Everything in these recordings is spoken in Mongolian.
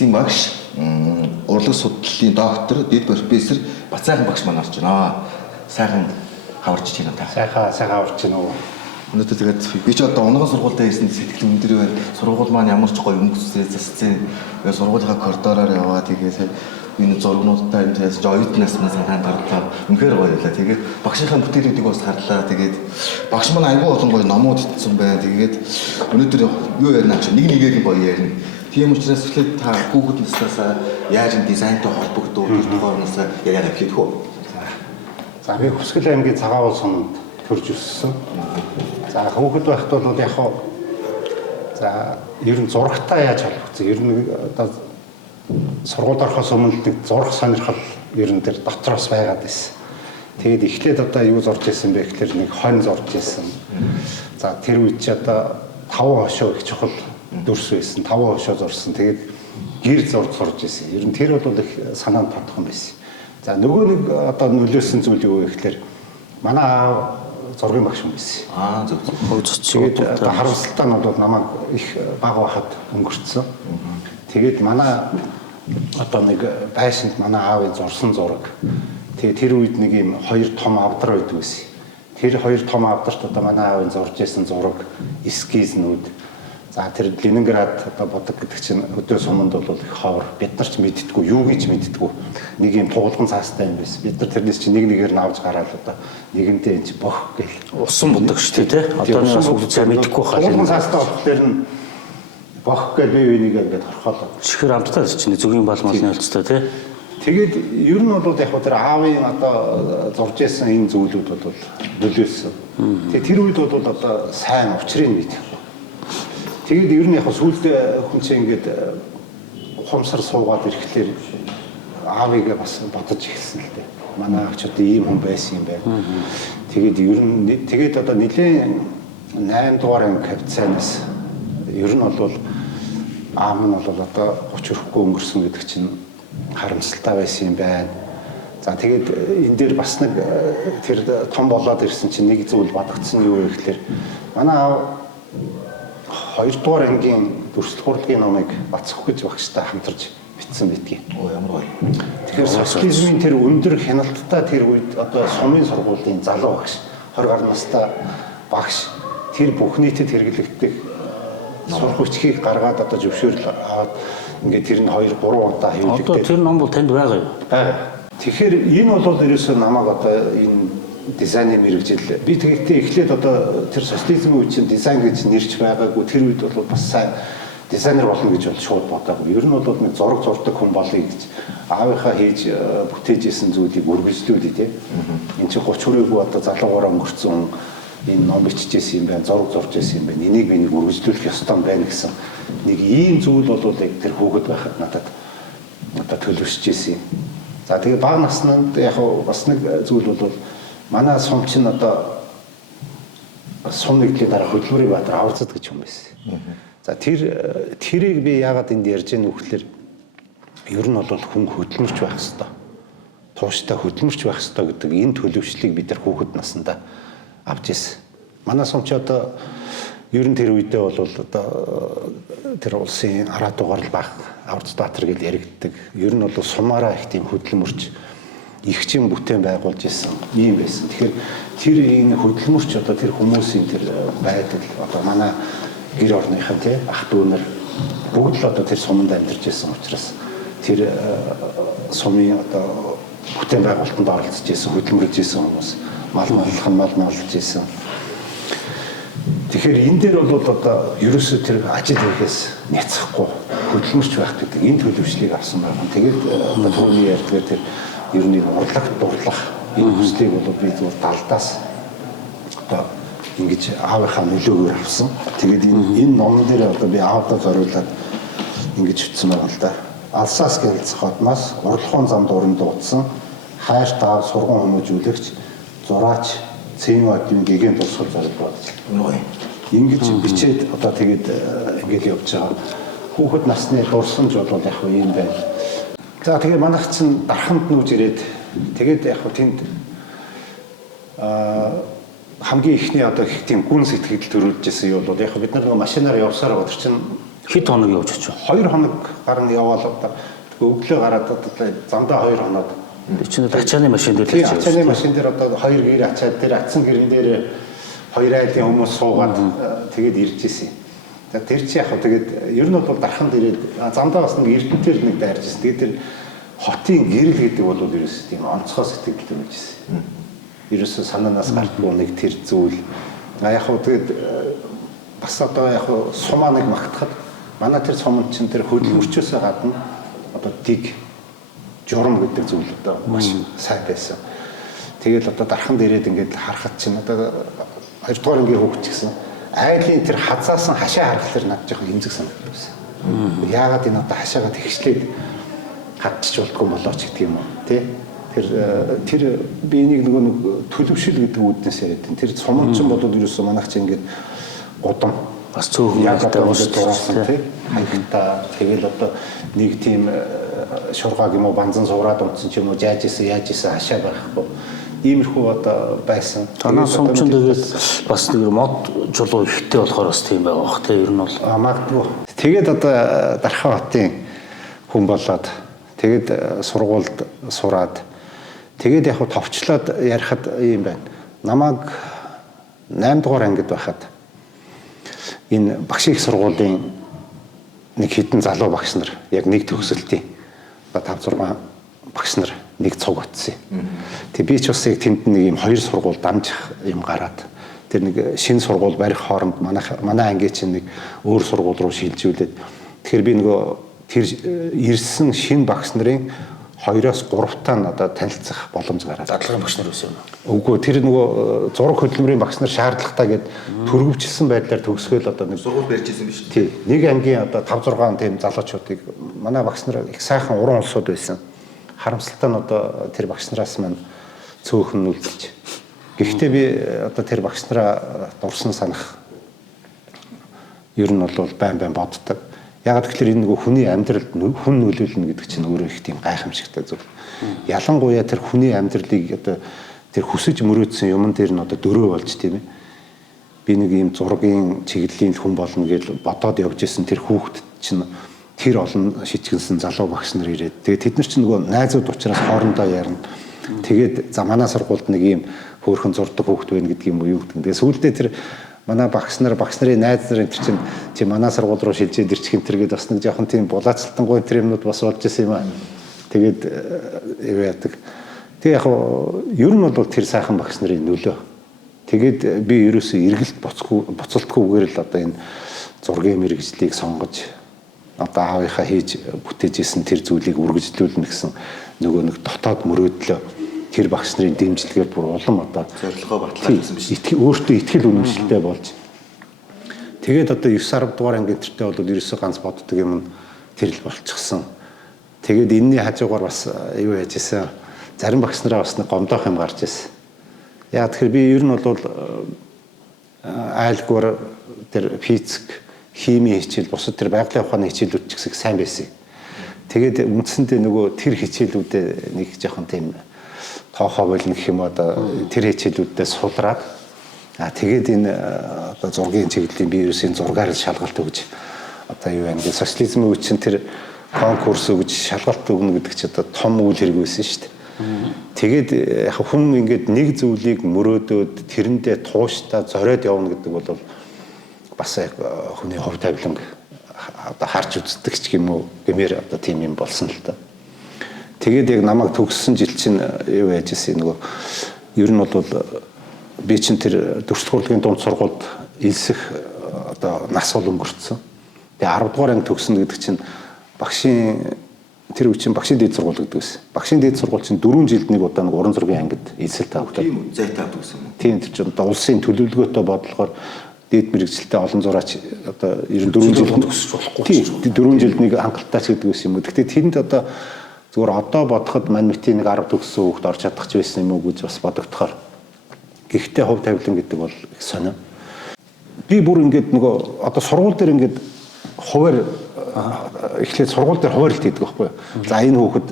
эцсийн багш, урлаг судлалын доктор, дэд профессор Бацайхан багш маань орж байна. Сайхан хаварч байна та. Сайхан хаварч байна уу? Өнөөдөр тэгээд би ч одоо онгон сургуультай хийсэн сэтгэл өндөр байна. Сургууль маань ямар ч гоё өнгөцтэй засцээ. Тэгээд сургуулийнхаа коридороор яваа тэгээд энэ зургнуудтай энэ тэгээс оюутнаас маань санаанд орлоо. Үнэхээр гоё байлаа. Тэгээд багшийнхаа бүтээлүүдийг бас харлаа. Тэгээд багш маань аягүй олон гоё номууд итсэн байна. Тэгээд өнөөдөр юу ярина ч нэг нэгийг гоё ярина. Тийм учраас эхлээд та хүүхэд наснаас яаж энэ дизайнтай холбогдоод тэр тухайнаас яриад хэлэх үү? За би Хүсгэл аймгийн Цагаавал суманд төрж өссөн. За хүүхэд байхад бол яг хаа за ер нь зурагтай яаж холбогдсон? Ер нь одоо сургууль орохоос өмнө нэг зураг сонирхол ер нь тэр дотроос байгаад байсан. Тэгээд эхлээд одоо юу зурж ирсэн бэ гэхээр нэг хонь зурж ирсэн. За тэр үед ч одоо 5 хошоо их чухал дүрс байсан. 5 хошоо зурсан. Тэгээд гэр зурж ирсэн. Ер нь тэр бол их санаанд тодхон байсан. За нөгөө нэг одоо нөлөөсөн зүйл юу вэ гэхээр манай аав зургийн багш юм байсан. Зөв. Тэгээд харамсалтай нь бол намайг их бага байхад өнгөрцсөн. Тэгээд манай одоо нэг байшинд манай аавын зурсан зураг. Тэгээд тэр үед нэг юм 2 том авдар байдаг байсан. Тэр 2 том авдарт одоо манай аавын зурж байсан зураг, эскизнүүд. За тэр Ленинград одоо бодог гэдэг чинь өдөө суманд бол их ховор. Бид нар ч мэддэггүй, юу гэж мэддэггүй. Нэг юм туулган цаастай юм байсан. Бид нар тэрнээс чинь нэг нэгээр навж гараад одоо нэгэнтээ энэ чинь бох гэл. Усан бодог шүү дээ, тий. Одоо нэг бүгд сайн мэдхгүй хаа. Туулган цаастай болох дээр нь бох гэл бие биенийгээ ингээд хорхоод. Чихэр амттай чинь зөвгийн балмалны өлцтэй тий. Тэгээд ер нь бол яг тэр аавын одоо зурж исэн энэ зүйлүүд бол нөлөөсөн. Тэгээд тэр үед бол одоо сайн учрыг мэдэх. Тэгээд ер нь яг сүүлдээ хүн чинь ингээд ухамсар суугаад ирэхлээр аавыг бас бодож эхэлсэн л дээ. Манай аав ч одоо ийм хүн байсан юм байна. Тэгээд ер нь тэгээд одоо нэлээд 8 дугаар анги капитанаас ер нь бол аав нь бол одоо 30 хүрэхгүй өнгөрсөн гэдэг чинь харамсалтай байсан юм байна. За тэгээд энэ дээр бас нэг тэр том болоод ирсэн чинь нэг зүйл бодогдсон юу вэ гэхээр манай аав 2 дугаар ангийн дүрслэх урлагийн номыг Бацах гэж багштай хамтарч бичсэн байдгийг. Ямар гоё. Тэгэхээр социализмын тэр өндөр хяналттай тэр үед одоо сумын сургуулийн залуу багш 20 гаруй настай багш тэр бүх нийтэд хэрэглэгдэх сурах хүчгийг гаргаад одоо зөвшөөрөл аваад ингээд тэр нь 2 3 удаа хийлэгдээ. Одоо тэр ном бол танд байгаа юу? Байгаа. Тэгэхээр энэ бол ерөөсөө намайг одоо энэ дизайны мэрэгжил би тэгэхдээ эхлээд одоо тэр социализмын үе чинь дизайн гэж нэрч байгаагүй тэр үед бол бас сайн дизайнер болно гэж бол шууд бодоагүй. Ер нь бол нэг зураг зурдаг хүн болъё гэж аавынхаа хийж бүтээж исэн зүйлийг үргэлжлүүлээ тий. Энд чинь 30 хүрээгүй одоо залуугаараа өнгөрцөн энэ ном биччихсэн юм байна, зураг зурж исэн юм байна. Энийг би нэг үргэлжлүүлэх ёстой байна гэсэн нэг ийм зүйл бол яг тэр хөөгд байхад надад одоо төлөвшөж исэн юм. За тэгээ бага наснанд яг бас нэг зүйл бол манай сум чинь одоо сум нэгдлийн дараа хөдөлмөрийн баатар аварцад гэж юм байсан. За тэрийг би яагаад энд ярьж байгаа нөхөөр ер нь бол хүн хөдөлмөрч байх хэрэгтэй. Тууштай хөдөлмөрч байх хэрэгтэй гэдэг энэ төлөвшлийг бид нар хүүхэд наснда авч ирсэн. Манай сум чи одоо ер нь тэр үедээ бол одоо тэр улсын араа дугаар л баг аварц баатар гэж яригддаг. Ер нь бол сумаараа их тийм хөдөлмөрч их чим бүтээн байгуулж исэн юм байсан. Тэгэхээр тэр энэ хөдөлмөрч одоо тэр хүмүүсийн тэр байдал одоо манай гэр орныхаа тий ах дүү нар бүгд л одоо тэр суманд амьдарч исэн учраас тэр сумын одоо бүтээн байгуулалтанд оролцож исэн хөдөлмөрж исэн хүмүүс мал маллж исэн. Тэгэхээр энэ дээр бол одоо ерөөсөө тэр ажил хийхээс няцахгүй хөдөлмөрч байх гэдэг энэ төлөвшлийг авсан байна. Тэгээд одоо түүний ярьдгаар тэр ер нь урлагт дурлах энэ хүслийг бол би зүгээр далдаас одоо ингэж аавынхаа нөлөөгөөр авсан. Тэгээд энэ номон дээр одоо би аавдаа зориулаад ингэж бичсэн байна л да. Алсаас гялцах хотноос урлагын зам дуран дуудсан хайр таав сургууль хүмүүжүүлэгч зураач цэм одын гэгээн тусгал зориулж байна. Ингэж бичээд одоо тэгээд ингэж явж байгаа. Хүүхэд насны дурсамж бол яг юм байна. За тэгээ манайх чинь дарханд нүүж ирээд тэгээд яг тэнд хамгийн ихний одоо их тийм гүн сэтгэл төрүүлж байсан юу бол яг бид нар машинаар явсаар байгаа. Тэр чинь Хэд хоног явж очив? 2 хоног гарan яваал одоо өглөө гараад одоо замдаа 2 хоног. Чинь ачааны машин дээр Тийм тавьчих. ачааны машин дээр одоо 2 гэр ачаад тэр атсан гэрэн дээр 2 айлын хүмүүс суугаад тэгээд ирж исэн. Тэр чи яг тэгээд ер нь бол дарханд ирээд замдаа бас нэг эрдэнтээр нэг дайрж исэн. Тэгээд тэр хотын гэрэл гэдэг бол ерөөс тийм онцгой сэтгэлтэй байжсэн. Ерөөсөө санаанаас гардгүй нэг тэр зүйл. Яг тэгээд бас одоо яг сумаа нэг магтахад манай тэр сумын чинь тэр хөдөлмөрчөөсөө гадна одоо дэг журам гэдэг зүйл одоо маш сайн байсан. Тэгэл одоо дарханд ирээд ингээд харахад чинь одоо 2 дугаар ангийн хүүхд ч гэсэн айлын тэр хазаасан хашаа харахаар над жоохон эмзэг санагдсан. Яагаад энэ одоо хашаагаа тэгшлээд хатчих болтгүй болооч гэдэг юм уу тий? Тэр би энийг нэг төлөвшил гэдэг үүднээс яриад байна. Тэр сумын ч бодвол ерөөсөө манайх чинь ингээд гудам бас цөөхөн ялтай ууссан тий? Хаягта тэгэл одоо нэг тийм шургааг юм уу банзан суугаад унтсан ч юм уу яаж исэн хашаа байхгүй. Иймэрхүү одоо байсан. Танаа сумчин тэгээд бас нэг мод жулуу ихтэй болохоор бас тийм байгаа бох те ер нь бол магадгүй. Тэгээд одоо Дархан хотын хүн болоод тэгээд сургуульд сураад тэгээд яг товчлоод ярихад юм байна. Намайг 8 дугаар ангид байхад энэ багш их сургуулийн нэг хэдэн залуу багш нар яг нэг төгсөлтийн 5-6 багш нар нэг цуг утсан. Тэг би ч бас яг тэнд нэг юм 2 сургууль дамжих юм гараад тэр нэг шинэ сургууль барих хооронд манай ангийн чинь нэг өөр сургууль руу шилжүүлээд тэгэхээр би нөгөө тэр ирсэн шинэ багш нарын 2-оос 3-таа нь одоо танилцах боломж гараад. задлагын багш нар байсан юм. Үгүй тэр нөгөө зураг хөдөлмөрийн багш нар шаардлагатай гээд төрөвчлсөн байдлаар төгсгөөл одоо нэг сургууль барьж исэн биз дээ. тий нэг ангийн одоо 5-6 тийм залуучуудыг манай багш нар их сайхан уран улсууд байсан. Харамсалтай нь одоо тэр багш нараас маань цөөхөн үлдчих. Гэхдээ би одоо тэр багш нараа дурсан санах ер нь бол байн боддог. Яг тэгэхээр энэ нөгөө хүний амьдралд хүн нөлөөлнө гэдэг чинь өөрөө их тийм гайхамшигтай зүйл. Ялангуяа тэр хүний амьдралыг одоо тэр хүсэж мөрөөдсөн юмн дээр нь одоо дөрөө болж тийм ээ. Би нэг ийм зургийн чиглэлийн хүн болно гэж бодоод явж исэн тэр хүүхэд чинь тэр олон шижгэнсэн залуу багш нар ирээд тэгээд тэд нар чинь нөгөө найзууд учраас хоорондоо ярина. Тэгээд за манай сургуульд нэг ийм хөөрхөн зурдаг хүүхэд байна гэдэг юм уу юу гэдэг. Тэгээд сүүлдээ тэр манай багш нарын найз нар энэ чинь чи манай сургууль руу шилжээд ирчих энэ төр гээд бас нэг жоохон тийм булаацалтангуй тэр юмнууд бас болж исэн юм аа. Тэгээд юу яадаг. Тэгээ яг ер нь бол тэр сайхан багш нарын нөлөө. Тэгээд би ерөөсөө эргэлт буцалтгүйгээр л одоо энэ зургийн мэргэжлийг сонгож одоо аавынхаа хийж бүтээж исэн тэр зүйлийг үргэлжлүүлнэ гэсэн нөгөө нэг дотоод мөрөөдлөө тэр багш нарын дэмжлэгээр бүр улам одоо зорилгоо батлаад байсан биш. Өөртөө итгэл үнэмшилтэй болж. Тэгээд одоо 9-10 дугаар анги энтертэй бол ерөөсөө ганц боддог юм тэр л болчихсон. Тэгээд энэний хажуугаар бас юу яаж исэн зарим багш нараа бас нэг гомдоох юм гарч исэн. Яг тэгэхээр би ер нь бол айлгуур тэр физик, хими хичээл бусад тэр байгалийн ухааны хичээлүүд ч гэсэн сайн байсан. Тэгээд үндсэндээ нөгөө тэр хичээлүүдэд нэг жоохон тийм тоохоо болно гэх юм одоо тэр хичээлүүддээ судраад тэгээд энэ одоо зургийн чиглэлийн би ерөөсөө зургаар л шалгалт өгж одоо юу вэ социализмын үеийн тэр конкурс өгж шалгалт өгнө гэдэг чи одоо том үйл хэрэг байсан шүү дээ. Тэгээд яг хүн ингээд нэг зүйлийг мөрөөдөөд тэрэндээ тууштай зориод явна гэдэг бол бас яг хүний хувь тавиланг одоо харж үздэг ч юм уу гэмээр одоо тийм юм болсон л та. Тэгээд яг намайг төгссөн жил чинь юу яаж исэн нөгөө ер нь бол би чинь тэр дөрөвдүгээр дунд сургуульд элсэх одоо нас бол өнгөрцөн. Тэгээ 10 дугаар анги төгснө гэдэг чинь багшийн тэр үе чинь багшийн дээд сургууль гэдэг байсан. Багшийн дээд сургууль чинь 4 жилд нэг удаа нэг уран зургийн ангид элсэлтэй авдаг. Тийм зайтай авдаг гэсэн юм. Тийм тэр чинь одоо улсын төлөвлөгөөтэй бодлогоор дээд мэрэгчлээ олон зураач одоо 94 жилд төгсөж болохгүй. Тийм 4 жилд нэг хангалттай ч гэдэг байсан юм уу. Гэхдээ тэнд одоо зүгээр одоо бодоход мань мэтийн нэг 10 төгссөн хүүхд орж чадах ч байсан юм уу гэж бас бодогдохоор. Гэхдээ хувь тавилан гэдэг бол их сонирм. Би бүр ингээд нөгөө одоо сургууль дээр ингээд хуваар эхлээд сургууль дээр хуваарлт хийдэг байхгүй юу. За энэ хүүхэд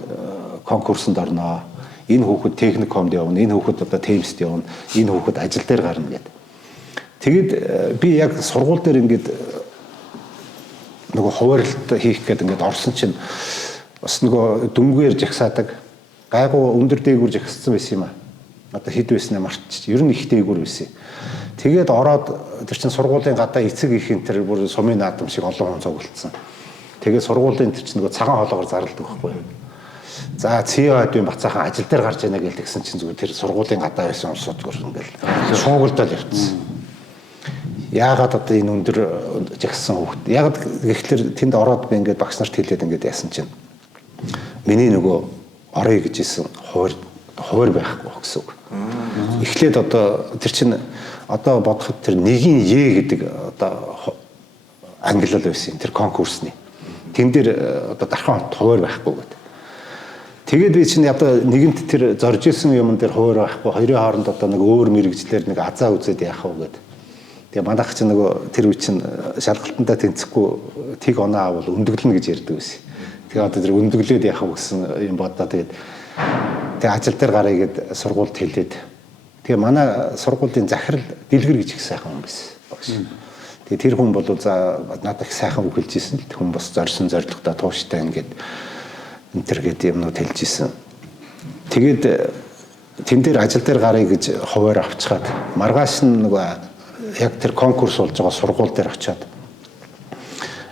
конкурсанд орноо. Энэ хүүхэд техникомд явна. Энэ хүүхэд одоо темст явна. Энэ хүүхэд ажил дээр гарна гэдэг. Тэгэд би яг сургууль дээр ингээд нөгөө хуваарлт хийх гэдэг ингээд орсон чинь бас нөгөө дөнгөөр жагсаадаг гайгүй өндөр дээгүүр жагссан байсан юм аа. Одоо хэд байснаа марч. Ер нь их дээгүүр байсан. Тэгээд ороод тэр чинь сургуулийн гадаа эцэг ихийн тэр бүр сумын наадам шиг олон хүн цуглдсан. Тэгээд сургуулийн тэр чинь нөгөө цагаан хоолоогоор зарладаг байхгүй юу. За ЦИО адвын Бацаахан ажил дээр гарч яана гэж тэгсэн чинь зүгээр тэр сургуулийн гадаа байсан улсууд гөр ингээл шуугилдал явцсан. Яагаад одоо энэ өндөр жагссан хүүхд. Яагаад гэхэлэр тэнд ороод би ингээд багш нарт хэлээд ингээд яасан чинь миний нөгөө орё гэж исэн хуваар байхгүй гэсэн үг. Эхлээд одоо тэр чинь одоо бодоход тэр нэгийн Е гэдэг одоо ангилал байсан тэр конкурсны. Тэн дээр одоо дархан хуваар байхгүй гэдэг. Тэгээд би чинь одоо нэгэнт тэр зорж исэн юм дээр хуваар байхгүй хоёрын хооронд одоо нэг өөр мэрэгжлэр нэг азаа үзээд яах вэ гэдэг. Тэгээ манайх чинь нөгөө тэр үе чинь шалгалтандаа тэнцэхгүй тийг оноо авал өндөглөнө гэж ярьдаг байсан. Тэгээ одоо тэр өндөглөөд яах вэ гэсэн юм бодоо тэгээд тэгээ ажил дээр гараа гээд сургуульд хэлээд тэгээ манай сургуулийн захирал дэлгэр гэж их сайхан хүн байсан багш. Тэгээ тэр хүн бол за надад их сайхан үгэлж ийсэн л хүн бас зорьсон зоригтой тууштай ингээд энэ төр гэдэг юмнууд хэлж ийсэн. Тэгээд тэн дээр ажил дээр гарыг гэж хуваар авчгаад маргааш нь нөгөө яг тэр конкурс болж байгаа сургууль дээр очиад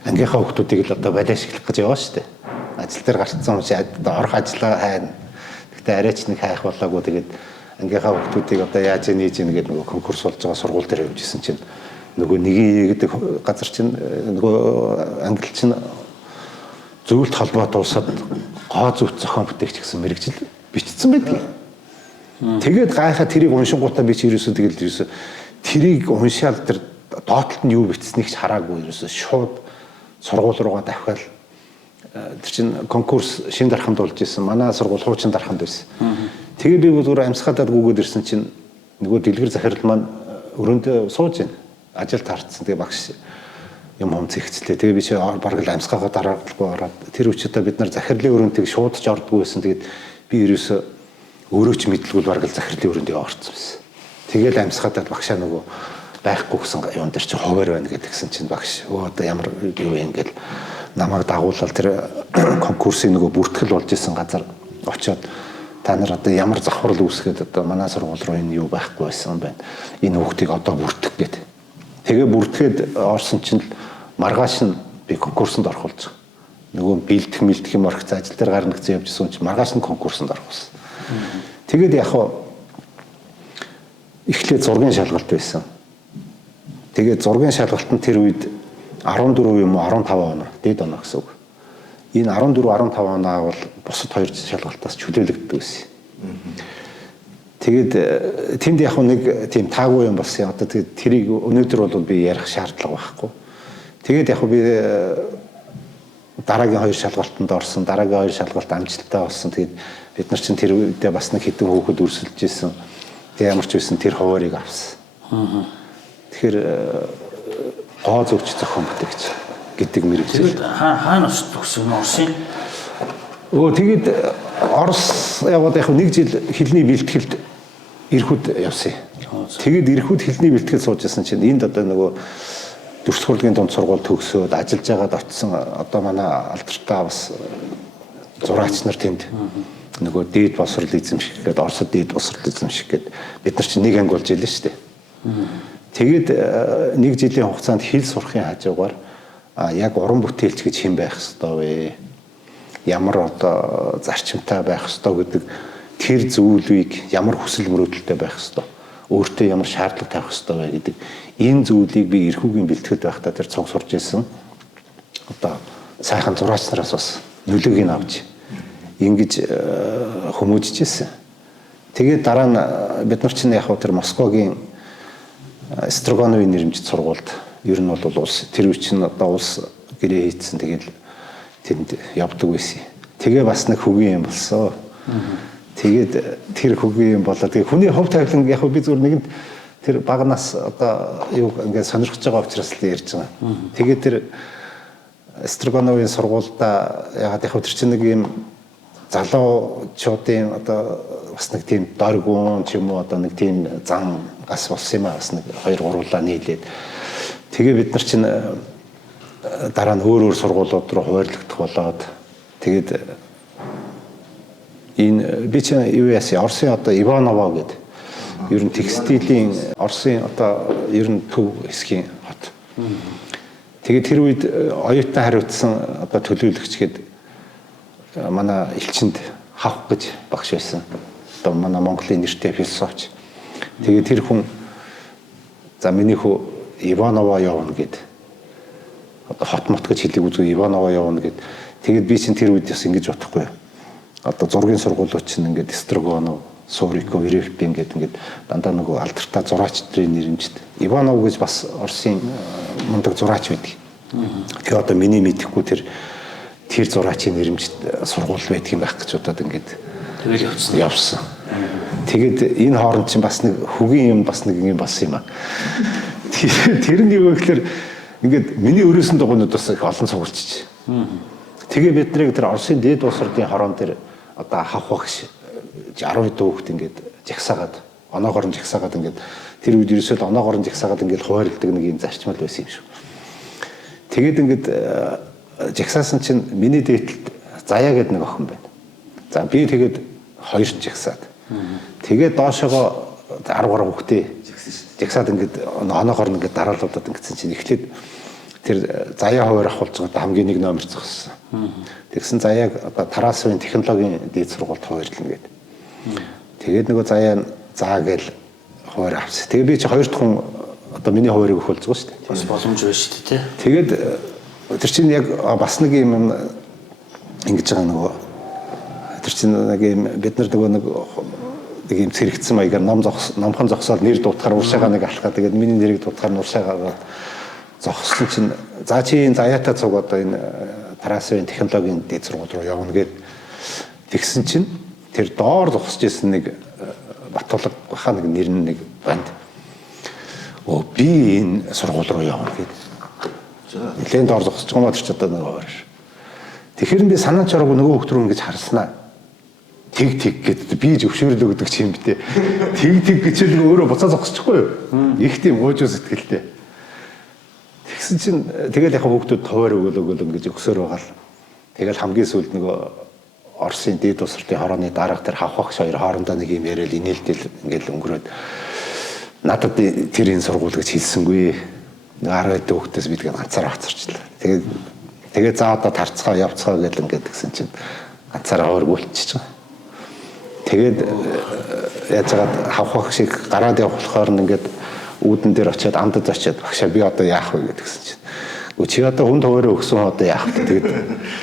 ангийнхаа хүмүүсийг л одоо балиа шиглэх гэж яваа штэ. Ажил дээр гарцсан хүн чи орох ажиллаа хайна. Гэхдээ арайч нэг хайх болоогүй тэгээд ангийнхаа хүмүүсийг одоо яаж нээж ийн гэдэг нөгөө конкурс болж байгаа сургууль дээр явж исэн чинь нөгөө нэгийн гэдэг газар чинь нөгөө англи чинь зөвлөлт холбоо дуусаад гоо зүвт зохион бүтээгч гэсэн мэрэгжил бичсэн байдаг. Тэгээд гайхаа тэрийг уншингуудаа би чи ерөөсөө тэгэл ерөөсөө тэрийг уншаал тэр доотлолт нь юу бичсэнийг ч хараагүй ерөөсөө шууд сургууль руугаа давхиал тэр чин конкурс шин дарханд болж исэн. Манай сургууль хуучин дарханд байсан. Тэгээд би зүгээр амьсгалаад гүгээд ирсэн чинь нөгөө дэлгэр захирал маань өрөөндөө сууж байна. Ажил таарцсан. Тэгээ багш юм зэгцлээ. Тэгээ би чи бараг л амьсгалаа дараагалгүй ороод тэр үчидээ бид нар захирлын өрөөнд тэг шууд ч ордгүй байсан. Тэгээд би ерөөсөө өөрөө ч мэдлгүй бараг л захирлын өрөөнд яваарсан байсан. Тэгээд амьсгалаад багшаа нөгөө байхгүй гэсэн юм дээр чи хуваар байна гэдгсэн чинь багш өө одоо ямар юу вэ ингээл намайг дагуулал тэр конкурсын нөгөө бүртгэл болж исэн газар очиод та нар одоо ямар завхрал үүсгээд одоо манай сургууль руу энэ юу байхгүй байсан байна. Энэ хүүхдийг одоо бүртгэх гээд. Тэгээ бүртгээд орсон чинь маргааш нь би конкурсанд орох болж байгаа. Нөгөө бэлдэх юм орох ажил дээр гарна гэсэн явжсэн чинь маргааш нь конкурсанд орох болсон. Тэгээд яг хаа эхлээд зургийн шалгалт байсан. Тэгээд зургийн шалгалтанд тэр үед 14 юм уу 15 оноо дээд оноо гэсэн үг. Энэ 14 15 оноо бол бусад хоёр шалгалтаас чөлөөлөгддөг байсан. Тэгээд тэнд яг нэг тийм таагүй юм болсон. Одоо тэгээд тэрийг өнөөдөр бол би ярих шаардлага байхгүй. Тэгээд яг би дараагийн хоёр шалгалтанд орсон. Дараагийн хоёр шалгалт амжилттай болсон. Тэгээд бид нар чинь тэр үедээ бас нэг хэдэн хүүхэд өрсөлдөж исэн. Тэгээд ямар ч байсан тэр хуваарийг авсан. Тэгэхээр гоо зөвч зохион бүтээгч гэдэг мэрэгжил. Тэгээд хаана төгсөн Орсын? Тэгээд Орос яваад яг нэг жил хэлний бэлтгэлд Ирхүүд явсан. Тэгээд Ирхүүд хэлний бэлтгэл сууж байсан чинь энд одоо нөгөө дөрөвт хурлын дунд сургууль төгсөөд ажиллаж байгаад очсон одоо манай алдартай бас зураач нар тэнд нөгөө дээд босрол эзэмших гэдэг Оросд дээд босрол эзэмших гэдэг бид нар чинь нэг анги болж ийлээ шүү дээ. Тэгээд нэг жилийн хугацаанд хэл сурахын хажуугаар яг уран бүтээлч гэж хэн байх ёстой вэ? Ямар одоо зарчимтай байх ёстой гэдэг тэр зүйлийг ямар хүсэл мөрөөдөлтэй байх ёстой? Өөртөө ямар шаардлага тавих ёстой вэ гэдэг энэ зүйлийг би эрхүүгийн бэлтгэд байхдаа тэр цуг сурж ирсэн. Одоо сайхан зураач нараас бас нөлөөг нь авч ингэж хүмүүжж ирсэн. Тэгээд дараа нь бид нар чинь яг тэр Москвагийн Строгановын нэрмжит сургуульд ер нь бол улс тэр үе чинь одоо улс гэрээ хийцэн тэгэл тэнд явдаг байсан. Тэгээ бас нэг хөгийн юм болсон. Тэгээд тэр хөгийн юм болоо. Тэгээ хүний хөв тавилан яг би зүгээр нэгэнт тэр багнаас одоо юу ингээд сонирхож байгаа учраас л ярьж байгаа. Тэгээд тэр Строгановын сургуульда ягаад яг тэр чинь нэг юм залуучуудын одоо бас нэг тийм доргуун ч юм уу одоо нэг тийм зан гас болсон юм аа бас нэг 2 3 нийлээд тэгээ бид нар чинь дараа нь өөр сургуулиуд руу хуваарлагдах болоод тэгээд энэ би чинь юу яасан Оросын одоо Иваново гэдэг ер нь текстилийн Оросын одоо ер нь төв хэсгийн хот. Тэгээд тэр үед оюутан хариуцсан одоо төлөөлөгч гээд манай элчинд Хавх гэж багш байсан. Одоо манай Монголын нэртэй философч. Тэгээд тэр хүн за миний хүү Иваново явна гэд. Одоо хот мот гэж хэлийг үзгүй Иваново явна гэд. Тэгээд би чинь тэр үед бас ингэж бодохгүй. Одоо зургийн сургуулиуд чинь ингээд Строгонов, Сурико, Иревпин гэдэг ингээд дандаа нөгөө алдартай зураачдын нэрмжтэй. Иванов гэж бас Оросын мундаг зураач байдаг. Тэгээ одоо миний мэдэхгүй тэр зураачийн нэрмжт сургууль байдаг юм байх гэж удаад ингээд тэгэл явсан. Тэгээд энэ хооронд чинь бас нэг хөгийн юм бас нэг юм бас юм аа. Тэр нь юу гэхээр ингээд миний өрөөсөн дугуйнууд бас их олон цугулчиж. Тэгээ бид нарыг тэр Оросын дээд улс ордын хорон дээр одоо хавх багш 10 хэдэн хүүхэд ингээд жагсаагаад оноогоор нь жагсаагаад ингээд тэр үед ерөөсөө оноогоор нь жагсаагаад ингээд хуваарлдаг нэг юм зарчмал байсан юм шүү. Тэгээд ингээд жагсаасан чинь миний дээдлэлд Заяа гэдэг нэг охин байна. За би тэгээд хоёр нь жагсаад. Тэгээд доошогоо 10 гаруй хүүхдээ жагсаад ингээд оноогоор нь ингээд дараалуудад ингэсэн чинь эхлээд тэр Заяа хуваар авахулж байгаа хамгийн нэг номер зогссон. Тэгсэн Заяаг одоо Тарасвын технологийн дээд сургуульд хуваарлана гэдэг. Тэгээд нөгөө Заяа заа гээл хуваар авсан. Тэгээд би чи хоёр дахь хүн одоо миний хуваарийг өгөх болж байгаа шүү дээ. бас боломж байна шүү дээ. Тэгээд тэр чинь яг бас нэг юм ингэж байгаа нөгөө тэр чинь нэг юм бид нар нөгөө нэг юм цэрэгдсэн маягаар номхон зогсоод нэр дуутахаар уршаагаа нэг алхаа. Тэгээд миний нэрийг дуутахаар уршаагаа зогсон чинь за чи энэ Заяатай цуг одоо энэ Тарасвын технологийн дээд сургууль руу явна гэд тэгсэн чинь тэр доор зогсож ирсэн нэг Батулга баха нэг нэр нэг банд. Оо би энэ сургууль руу явна гэд. Нэлээд доор зогсож байгаа маа ч одоо нэг өөр. Тэгэхээр би санаа чараагүй нөгөө хөлт рүү ингэж харснаа. Тэг гэд би зөвшөөрлөө гэдэг ч юм битээ. Тэг гэж л өөрөө буцаа зогсчихгүй юу? Их тийм уужуу сэтгэлтэй. Тэгсэн чинь тэгэл яг хүүхдүүд товоор өгөөл ингэж өгсөөр байгаа л. Тэгэл хамгийн сүүлд нөгөө Оросын дээд улс ордын хорооны дарга тэр хавхагч хоёр хоорондоо нэг юм яриад инээлтэл ингээл өнгөрөөд надад тэр энэ сургууль гэж хэлсэнгүй. Нэг 10 хэдэн хүүхдээс бид ганцаараа хацарчлаа. Тэгээд за одоо тарцгаа явцгаа гэл ингээд гисэн чинь ганцаараа өөргүүлчихэж байгаа. Тэгээд яаж чагаад хавхагч шиг гараад явах болохоор ингээд үүдэн дээр очиад амдад очиад багшаа би одоо яах вэ гэдгсэн чинь. Өө чи одоо хүнд хуваараа өгсөн одоо яах вэ? Тэгээд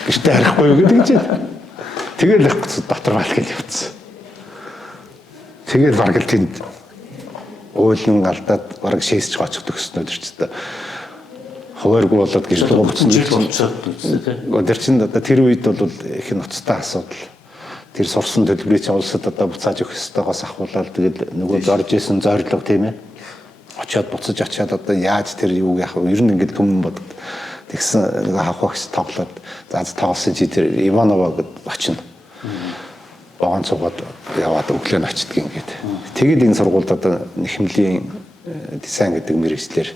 гэртээ харихгүй юу гэдэг чинь. Тэгээд л дотор мал гэж явцсан. Тэгээд бараг л тэнд ойлон алдаад бараг шээсч гоцох төгснөө тэр чинь хувааргүй болоод гэртээ гоцсон чинь. Тэр чинь одоо тэр үед бол их ноцтой асуудал. Тэр сурсан төлбөрийг чинь улсад одоо буцааж өгөх ёстойгоос ахуулаад тэгээд нөгөө зорж исэн зорилго тийм ээ. Очоод буцаж очоод одоо яаж тэр юуг яах вэ? Ер нь ингээд түмэн бодод. Тэгсэн нэг хавхагч тоглоод за тоглосон чи тэр Иваново гэд очино. Богоон цугаад яваад өглөө нь очдөг ингээд. Тэгэд энэ сургуульд одоо нэхэмлийн дизайн гэдэг мэргэжлэр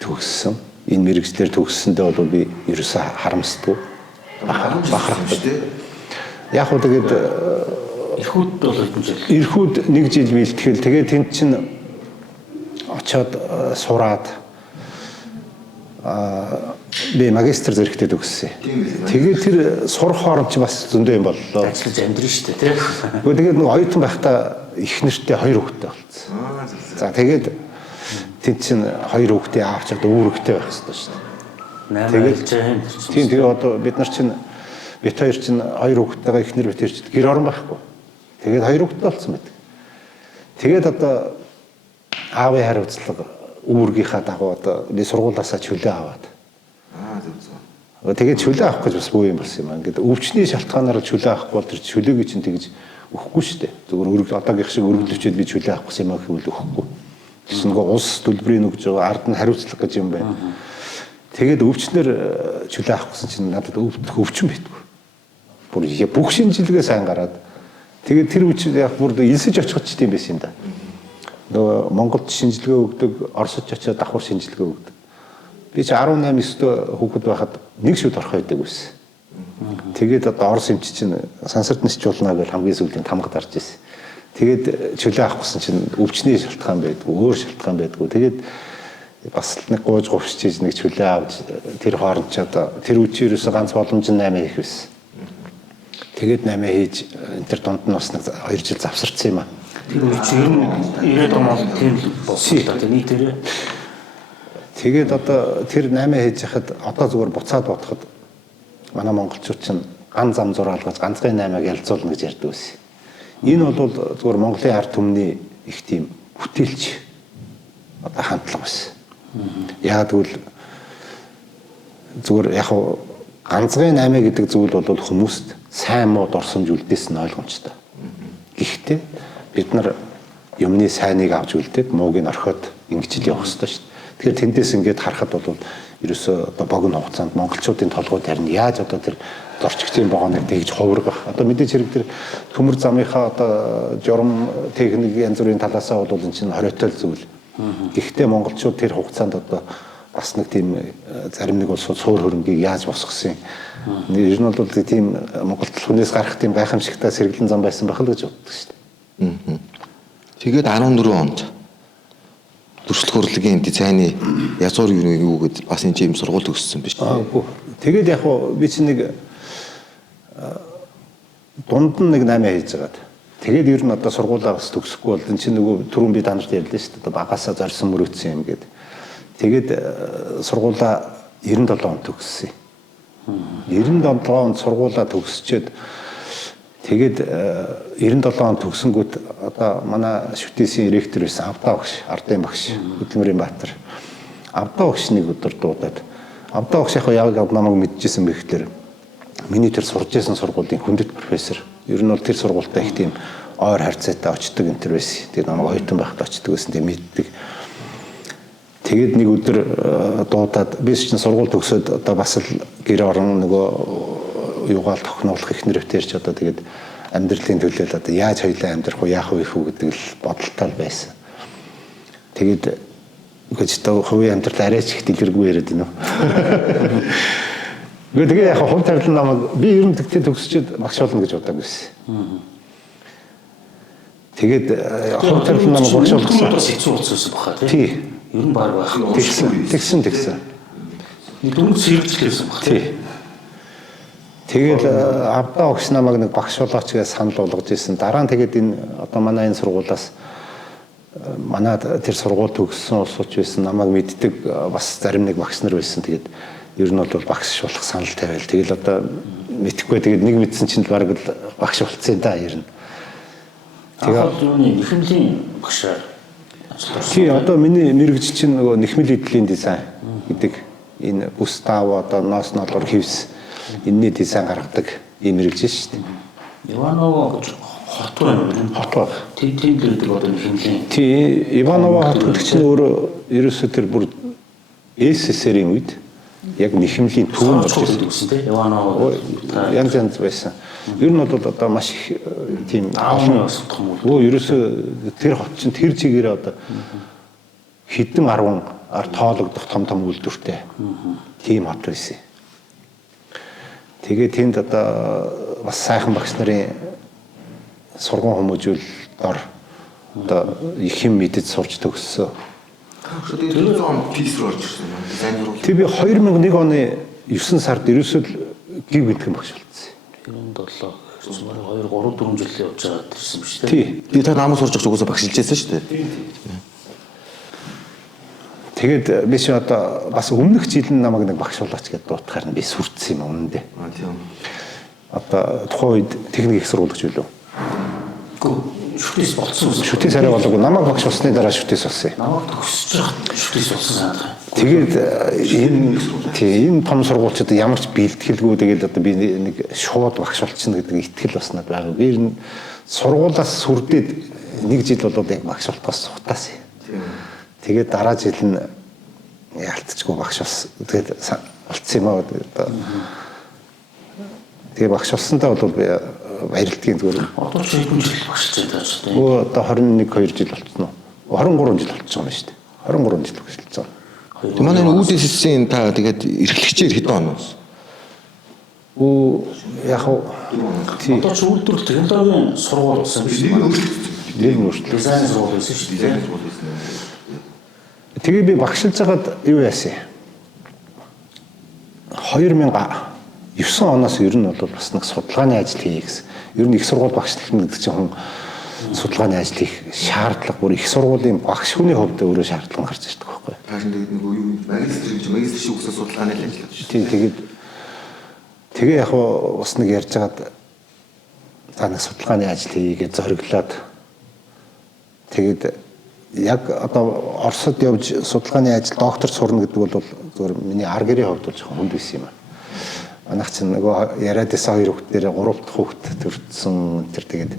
төгссөн. Энэ мэргэжлэр төгссөндөө бол би ерөөсөө харамсдаггүй. Бахархдаг. Яг уу тэгээд Ирхүүд бол хэдэн жил? Ирхүүд 1 жил бэлтгэл тэгээд тэнд чинь очоод сураад би магистр зэрэгтэй төгссөн. Тэгээд тэр сурах хооронд ч бас зөндөө юм боллоо. Ажиллаж амьдрын шүү дээ тий. Тэгээд нэг оюутан байхдаа их нэртэй 2 хүүхэдтэй болсон. За тэгээд тэнд чинь 2 хүүхдээ аавч одоо үүрэгтэй байх хэрэгтэй шүү дээ. Тэгээд тэгээ одоо бид нар чинь бит хоёр чинь 2 хүүхэдтэйгээ их нэр битэрч гэр орон байхгүй. Тэгээд 2 хүүхэдтэй болсон байдаг. Тэгээд одоо аавын хариуцлага үүргийнхаа дагуу одоо би сургуулаасаа чөлөө аваад. Тэгээд чөлөө авах гэж бас буу юм болсон юм аа. Ингээд өвчний шалтгаанаар чөлөө авахгүй бол тэр чөлөөг чинь тэгж өгөхгүй шүү дээ. Зүгээр одоогийн шиг өргөлөвчөд би чөлөө авах гэсэн юм аа гэвэл өгөхгүй. Тэс нөгөө улс төлбөрийн өгж байгаа ард нь хариуцлага гэж юм байна. Тэгээд өвчнөр чөлөө авах гэсэн чинь надад өвчин байдгүй. Бүх шинжилгээ сайн гараад тэгээд тэр өвчин яг бүр элсэж очих ч тийм байсан юм да. Нөгөө Монголд шинжилгээ өгдөг, Оросд очиод давхар шинжилгээ өгдөг. Би чи 18 9 хүүхэд байхад нэг шүд орох байдаг байсан. Тэгээд одоо Орос эмч чинь сансарт нисчуулна гэж хамгийн сүүлийн тамга дарж ирсэн. Тэгээд чөлөө авах гэсэн чинь өвчний шалтгаан байдгүй, өөр шалтгаан байдгүй. Тэгээд бас нэг гууж говшиж ийж нэг чөлөө авч тэр хооронд ч одоо тэр үчирээс ганц боломж нь 8 хийх байсан. Тэгээд 8 хийж тэр дунд нь бас нэг 2 жил завсарсан юм аа. Тэр үчир нь 90 он тийм болсон та нийтээрээ. Тэгээд одоо тэр 8 хийж яхад одоо зүгээр буцаад бодоход манай монголчууд чинь ган зам зураалгаж ганцхан 8-ыг ялцуулна гэж ярьдаг байсан. Энэ бол зүгээр Монголын ард түмний их тийм бүтээлч одоо хандлага байсан. Яг тэгвэл зүгээр яг ганцхан 8 гэдэг зүйл бол хүмүүст сайн муу дорсомж үлдээсэн нь ойлгомжтой. Гэхдээ бид нар юмны сайныг авч үлдээд мууг нь орхиод ингэж л явах хэрэгтэй шүү дээ. Тэгэхээр тэндээс ингээд харахад бол ерөөсөө одоо богино хугацаанд монголчуудын толгойд харин яаж одоо тэр зорчигчийн вагоныг тэгж хувиргах. Одоо мэдээж хэрэг тэр төмөр замынхаа одоо журам техник янз бүрийн талаасаа бол энэ чинь хориотой зүйл. Гэхдээ монголчууд тэр хугацаанд одоо бас нэг тийм зарим нэг улсууд суур хөрөнгийг яаж босгосон юм. Ер нь бол тийм Монголд хүнээс гарах тийм гайхамшигтай сэргэлэн зам байсан байх л гэж боддог шүү дээ. Тэгээд 14 онд төрөлх хөрлөгийн дизайны язгуур юу гэд бас энэ юм сургууль төгссөн биш. Тэгээд яг би чи нэг дунд нь нэг 8 хийж байгаад. Тэгээд ер нь одоо сургуулаа бас төгсөхгүй бол энэ чинь нөгөө түрүүн би танарт ярьлаа шүү дээ. Багасаа зорьсон мөрөөдсөн юм гээд. Тэгээд сургуулаа 97 онд төгссөн. 97 онд сургуулаа төгсчөөд тэгээд 97 онд төгсөнгүүт одоо манай шүтээсийн ректор байсан Авдаа багш, Ардын багш, Хөдөлмөрийн Баатар. Авдаа багш нэг өдөр дуудаад Авдаа багш яг намайг мэдчихсэн мэхлээр миний тэр сурж байсан сургуулийн хүндэт профессор. Ер нь бол тэр сургуультай их тийм ойр харьцаатай очдог энэ төр байсан. Тэгээд намайг оюутан байхад очдог байсан тийм мэддэг. Тэгээд нэг өдөр дуудаад би чинь сургууль төгсөөд одоо бас л гэр орон нөгөө юугаал тохнуулах их нэрвтэрч одоо тэгээд амьдралын төлөө одоо яаж хоёлаа амьдрах вэ яах вэ гэдэг л бодолтой байсан. Тэгээд үгүй ч одоо хувийн амьдрал арайч их дэлгэргүй яриад байна уу. Тэгээ яг хувь тавилан намайг би ер нь тэгтээ төгсчөөд багш болно гэж боддог байсан. Тэгээд хувь тавилан намайг багш болгосон. Хэцүү болсон баха тий. Ер нь баг байх. Тэгсэн. Дүнг сэргэлжлээсэн баха. Тий. Тэгээд Авдаа багш намайг нэг багш болгооч гэж санал болгож ирсэн. Дараа нь тэгээд энэ одоо манай энэ сургуулиас манай тэр сургууль төгссөн улсууч байсан намайг мэддэг бас зарим нэг багш нар байсан. Тэгээд ер нь бол багш болох санал тавиал. Тэгэл одоо мэдхгүй тэгээд нэг мэдсэн чинь баг л багш болцсон да ер нь. Тэгээд юуны нэхэмлийн багшаар ажилласан. Тий одоо миний мэрэгжил чинь нөгөө нэхмэл эдлийн дизайн гэдэг энэ бүс таав одоо ноос ноолор хевс энэний дизайн гаргадаг ийм мэрэгжил шүү дээ. Иваново гэж хот байна. Хот баг. Тийм гэдэг одоо нэхэмлийн. Тий Иваново хот гэдэг чинь өөрөө ерөөсөө тэр бүр СССР-ийн үед яг нэхэмлийн төвөнд орж ирсэн тийм Иваново янз байсан. Ер нь бол одоо маш их тийм олон осдох юм уу. Ерөөсөө тэр хот чинь тэр чигээр одоо хэдэн 10 тоологдох том үйлдвэртэй. Тийм хот байсан. Тэгээд тэнд одоо бас сайхан багш нарын сургууль хүмүүжүүл дор одоо их юм мэдэж сурч төгссөн. Тэгээд 100 он пис руу орж ирсэн юм. Дизайн зурвал. Тэг би 2001 оны 9 сард ерөөсөө гів гэдгэн багш болсон. 97 2 3 4 жил явж байгаа тэрсэн биш үү? Тий. Би та намайг сурч байгаа угаасаа багшилжсэн шүү дээ. Тэгээд би чи одоо бас өмнөх жил намайг нэг багш болооч гэдээ дуутахаар нь би сүрдсэн юм үнэндээ. Тийм. Одоо тухайн үед техник их сургуулагч билүү? Үгүй шүтээс болцсон. Шүтээс арай болоогүй. Намайг багш болсны дараа шүтээс болсон. Намайг төгсөж байгаа шүтээс болсон санаа. Тэгээд энэ том сургуульчид ямар ч бэлтгэлгүй тэгээд одоо би нэг шууд багш болчихно гэдэг итгэл бас надад байгаа. Би энэ сургуулаас сүрдээд нэг жил болоод яг багш болохоос сутаас. Тэгээд дараа жил нь ялцчихгүй багш болсон. Тэгээд болцсон юм аа одоо. Тэгээ багш болсонтой бол би баярлдгийн зүгээр. Одоо ч хэдэн жил багшлж байгаа ч тийм. Оо одоо 21 2 жил болчихно уу? 23 жил болчихсон юм шүү дээ. 23 жил багшлж байгаа. Тэг манай энэ үүдээс та тэгээд эрхлэгчээр хэдэн оноос? Яг тий. Одоо ч үйлдвэрлэл технологийн сургууль болсон юм шиг байна. Нэг өөрчлөлт. Дизайн сургууль байсан шүү дээ. Тэгээ би багшилж байгаад юу яасан? 2009 оноос ер нь бол бас нэг судалгааны ажил хийе гэсэн. Ер нь их сургууль багшлах гэдэг чинь хүн судалгааны ажил хийх шаардлага бүр их сургуулийн багш хүний хувьд өөрөө шаардлага гарч ирдэг байхгүй юу? Таашин тэгээд нэг юу магистр шиг үгсээ судалгааны л ажиллаад шүү. Тийм тэгээ яг бас нэг ярьж байгаад за нэг судалгааны ажил хийгээд зориглоод тэгээд яг одоо Оросд явж судалгааны ажил доктор сурна гэдэг бол зөвхөн миний аргэрийн хувьд бол жоохон хүнд байсан юм аа. Манайх чинь нөгөө яриад байсан хоёр хүүхдээр 3 дахь хүүхд төрсөн тэр тэгээд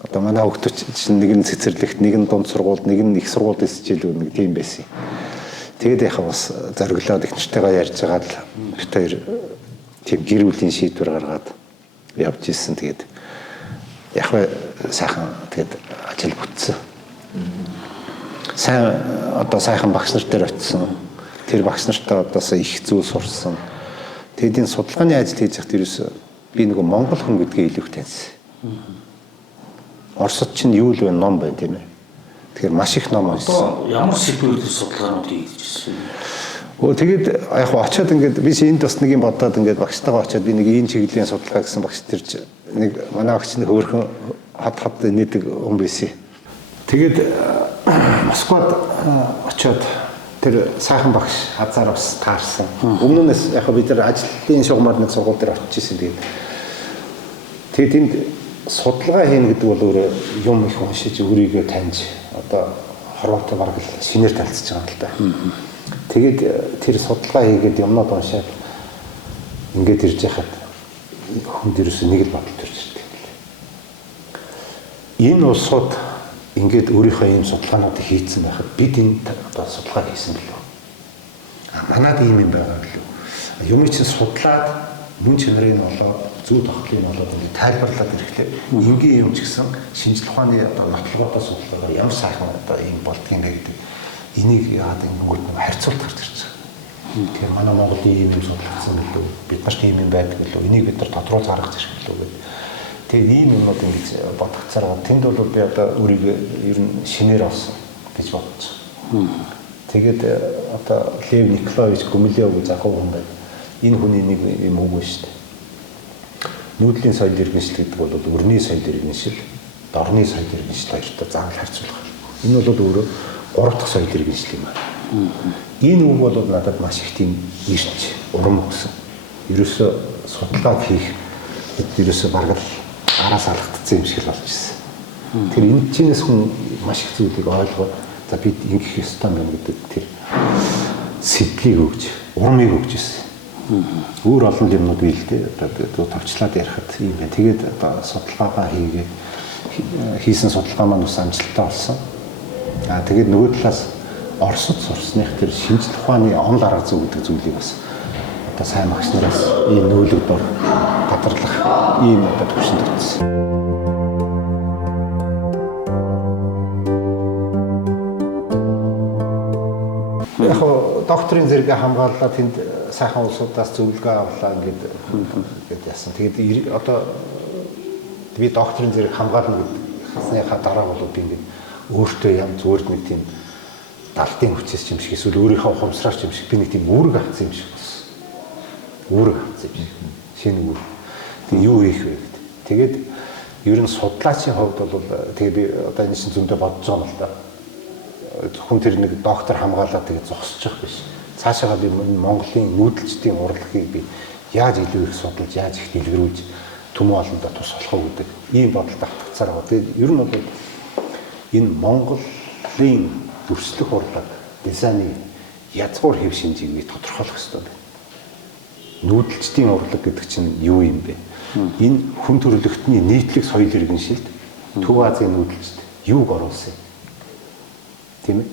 одоо манай хүүхдүүд чинь нэг нь цэцэрлэгт, нэг нь дунд сургуульд, нэг нь их сургуульд хичээлүүд нэг тийм байсан. Тэгээд яхаа бас зориглоод их нэртэйгээ ярьж байгаа л бит хоёр тийм гэр бүлийн шийдвэр гаргаад явж ирсэн. Тэгээд яг сайхан тэгээд ажил бүтсэн. Сайхан багш нар дээр очисон. Тэр багш нартай одоосоо их зүйл сурсан. Тэгээд энэ судалгааны ажил хийж байхад ерөөсөө би нөгөө монгол хүн гэдгээ илүү их таньсан. Оросд чинь юу л вэ ном байна тийм ээ. Тэгэхээр маш их ном уншсан. Ямар сэдвүүд судалгаанууд хийж ирсэн. Тэгээд яг очиод ингээд би энд бас нэг юм бодоод ингээд багштайгаа очиод би нэг энэ чиглэлийн судалгаа гэсэн багш төрж нэг манай багш нэг хөөрхөн хад нийдэг хүн байсан. Тэгээд Москвад очиод тэр сайхан багш хазаар бас таарсан. Өмнөөс яг бид нар ажлын шугамар нэг сургууль дээр очиж ирсэн. Тэгээд энд судалгаа хийнэ гэдэг бол өөрөө юм их уншиж өөрийгөө таньж одоо хорвоотой бараг л шинээр танилцж байгаа юм л да. Тэгээд тэр судалгаа хийгээд юмнууд уншаад ингээд ирж яхад хүн дээрээс нэг л бодол төрж ирдэг. Энэ улсууд ингээд өөрийнхөө ийм судалгаануудыг хийцэн байхад бид энэ одоо судалгаа хийсэн билүү? Манайд ийм юм байгаа билүү? Юм чинь судлаад мөн чанарыг нь олоод зүй тогтлыг нь олоод ингээд тайлбарлаад ирэхдээ энгийн юм ч гэсэн шинжлэх ухааны одоо нотлоготой судалгаагаар ямар сайхан одоо ийм болдгийг гэдэг энийг яагаад ингээд нэг харьцуулт гарч ирж байгаа. Тэгэхээр манай Монголын ийм юм судлагдсан билүү? Бид нарт ийм юм байдаг билүү? Энийг бид нар тодруулж гаргаж ирэх билүү гэдэг. Тэгээд ийм юмнууд ингэж бодгоцоор байгаа. Тэнд бол би одоо өөрийгөө ер нь шинээр авсан гэж бодож байгаа. Тэгээд одоо Лев Николаевич Гумилев гэж ахуй хүн байна. Энэ хүний нэг юм үг байна шүү дээ. Нүүдлийн соёл иргэншил гэдэг бол өрний соёл иргэншил, дорны соёл иргэншил хоёртой заавал харьцуулах. Энэ бол өөрөө 3 дахь соёл иргэншил юм байна. Энэ үг бол надад маш их тийм ирч урам өгсөн. Ерөөсөө судалгаа хийх ерөөсөө бараг л араас алгагдсан юм шиг л болж ирсэн. Тэр энэ чинээс хүн маш их зүйлийг ойлгоод за бид ингэх ёстой юм гэдэг тэр сэтгэлийг өгж, урамыг өгж ирсэн. Өөр олон юмнууд бий л дээ. Одоо товчлаад ярихад юм байна. Тэгээд одоо судалгаагаа хийгээд хийсэн судалгаа маань бас амжилттай болсон. Тэгээд нөгөө талаас Оросд сурсных тэр шинжлэх ухааны онол арга зүй гэдэг зүйлийг бас одоо сайн багш нараас ийм нүүлэгдээр тодорлох ийм одоо төвшөнд өгсөн. Яг докторийн зэрэгээ хамгаалаад тэнд сайхан улсуудаас зөвлөгөө авлаа ингээд яасан. Тэгээд одоо би докторийн зэрэг хамгаална гэсныхаа дараа бол би ингээд өөртөө янз бүрд нэг тийм далдын хүчээс юм шиг эсвэл өөрийнхөө ухамсараар юм шиг би нэг тийм үүрэг авсан юм шиг болсон. Үүрэг авсан юм шиг. Шинэ үүрэг. Тэгээ юу хийх вэ гэдэг. Тэгээд ер нь судлаачийн хувьд бол тэгээ би одоо энэ чинь зөндөө бодож байгаа юм л да. Хүн тэр нэг доктор хамгаалаад тэгээд зогсож явах биш. Цаашаага би Монголын нүүдэлчдийн урлагийг би яаж илүү их судалж, яаж их дэлгэрүүлж төмөн олондоо тус болох уу гэдэг ийм бодолтой хатгацаар байгаа. Тэгээд ер нь бол энэ Монголын дүрслэх урлаг дизайны язгуур хэв шинжийг би тодорхойлох хэрэгтэй байна. Нүүдэлчдийн урлаг гэдэг чинь юу юм бэ? Энэ хүн төрөлхтний нийтлэг соёл иргэншилд Төв Азийн нүүдэлчд юуг оруулсан юм? Тийм ээ?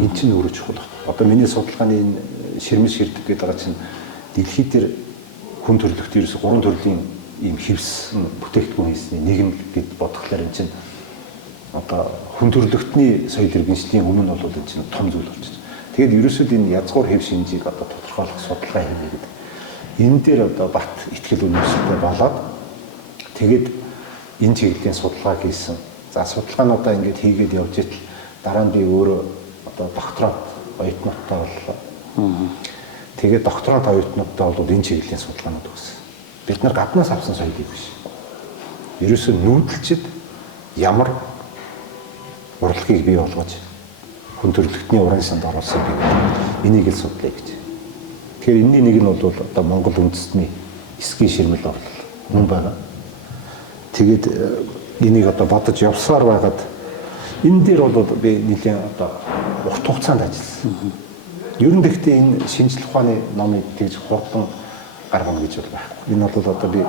Энэ чинь өөрөө чухал байна. Одоо миний судалгааны энэ ширмэж ширдэг гэдэг байгаа чинь дэлхийд дээр хүн төрөлхтөн ерөөсө 3 төрлийн ийм хэвсэн бүтээгдэхүүн хийсний нийгэм гэд бодглохлоор энэ чинь одоо хүн төрөлхтний соёл иргэншлийн өмнө бол энэ чинь том зүйл болчихсон. Тэгэд ерөөсөө энэ язгуур хэв шинжийг одоо тодорхойлох судалгаа хийнэ гэдэг. Энэ дээр одоо бат ихтгэл үнэмшилтэй болоод тэгэд энэ чиглэлийн судалгаа хийсэн. За судалгаануудаа ингээд хийгээд явж итэл дараа нь би өөрөө одоо докторант оюутнуудтай боллоо. Тэгээд докторант оюутнуудтай бол энэ чиглэлийн судалгаанууд өгсөн. Бид нар гаднаас авсан соёлыг биш. Ерөөсөө нүүдэлчд ямар урлагийг бий болгож хүн төрөлхтний уран санд оруулсан бий. Энийг л судлаа гэж. Тэгэхээр энэний нэг нь бол одоо Монгол үндэстний эсгийн ширмэл орлол мөн байна. Тэгээд энийг одоо бодож явсаар байгаад энэ дээр бол би нэлийн одоо урт хугацаанд ажилласан. Ер нь гэхдээ энэ шинжлэх ухааны номыг тэгж хурдан гаргана гэж байхгүй. Энэ бол одоо би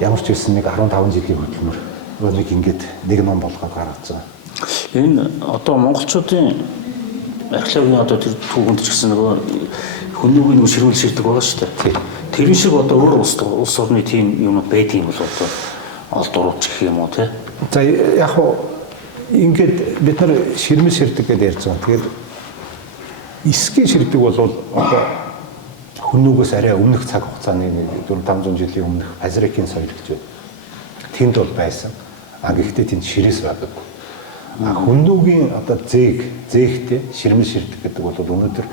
ямар ч байсан нэг 15 жилийн хөдөлмөр нэг ингээд нэг ном болгоод гаргаж байгаа. Энэ одоо монголчуудын археологийн одоо тэр түүхэнд ч гэсэн нөгөө хүннүүгийн нэг ширүүл ширдэг байгаа шүү дээ. Тэр шиг одоо өөр улс орны тийм юм байдгийн бол одоо олд урууч гэх юм уу те. За яг хуу ингээд бид нар ширмэл ширдэг гэдээ ярьж байгаа. Тэгээд эсгийн ширдэг бол одоо хүннүүгээс арай өмнөх цаг хугацааны 400-500 жилийн өмнөх Азрикийн соёл гэж байна. Тэнд бол байсан. Гэхдээ тэнд ширээс байгаагүй. Хүннүүгийн одоо зээгтэй ширмэл ширдэг гэдэг бол өнөөдөр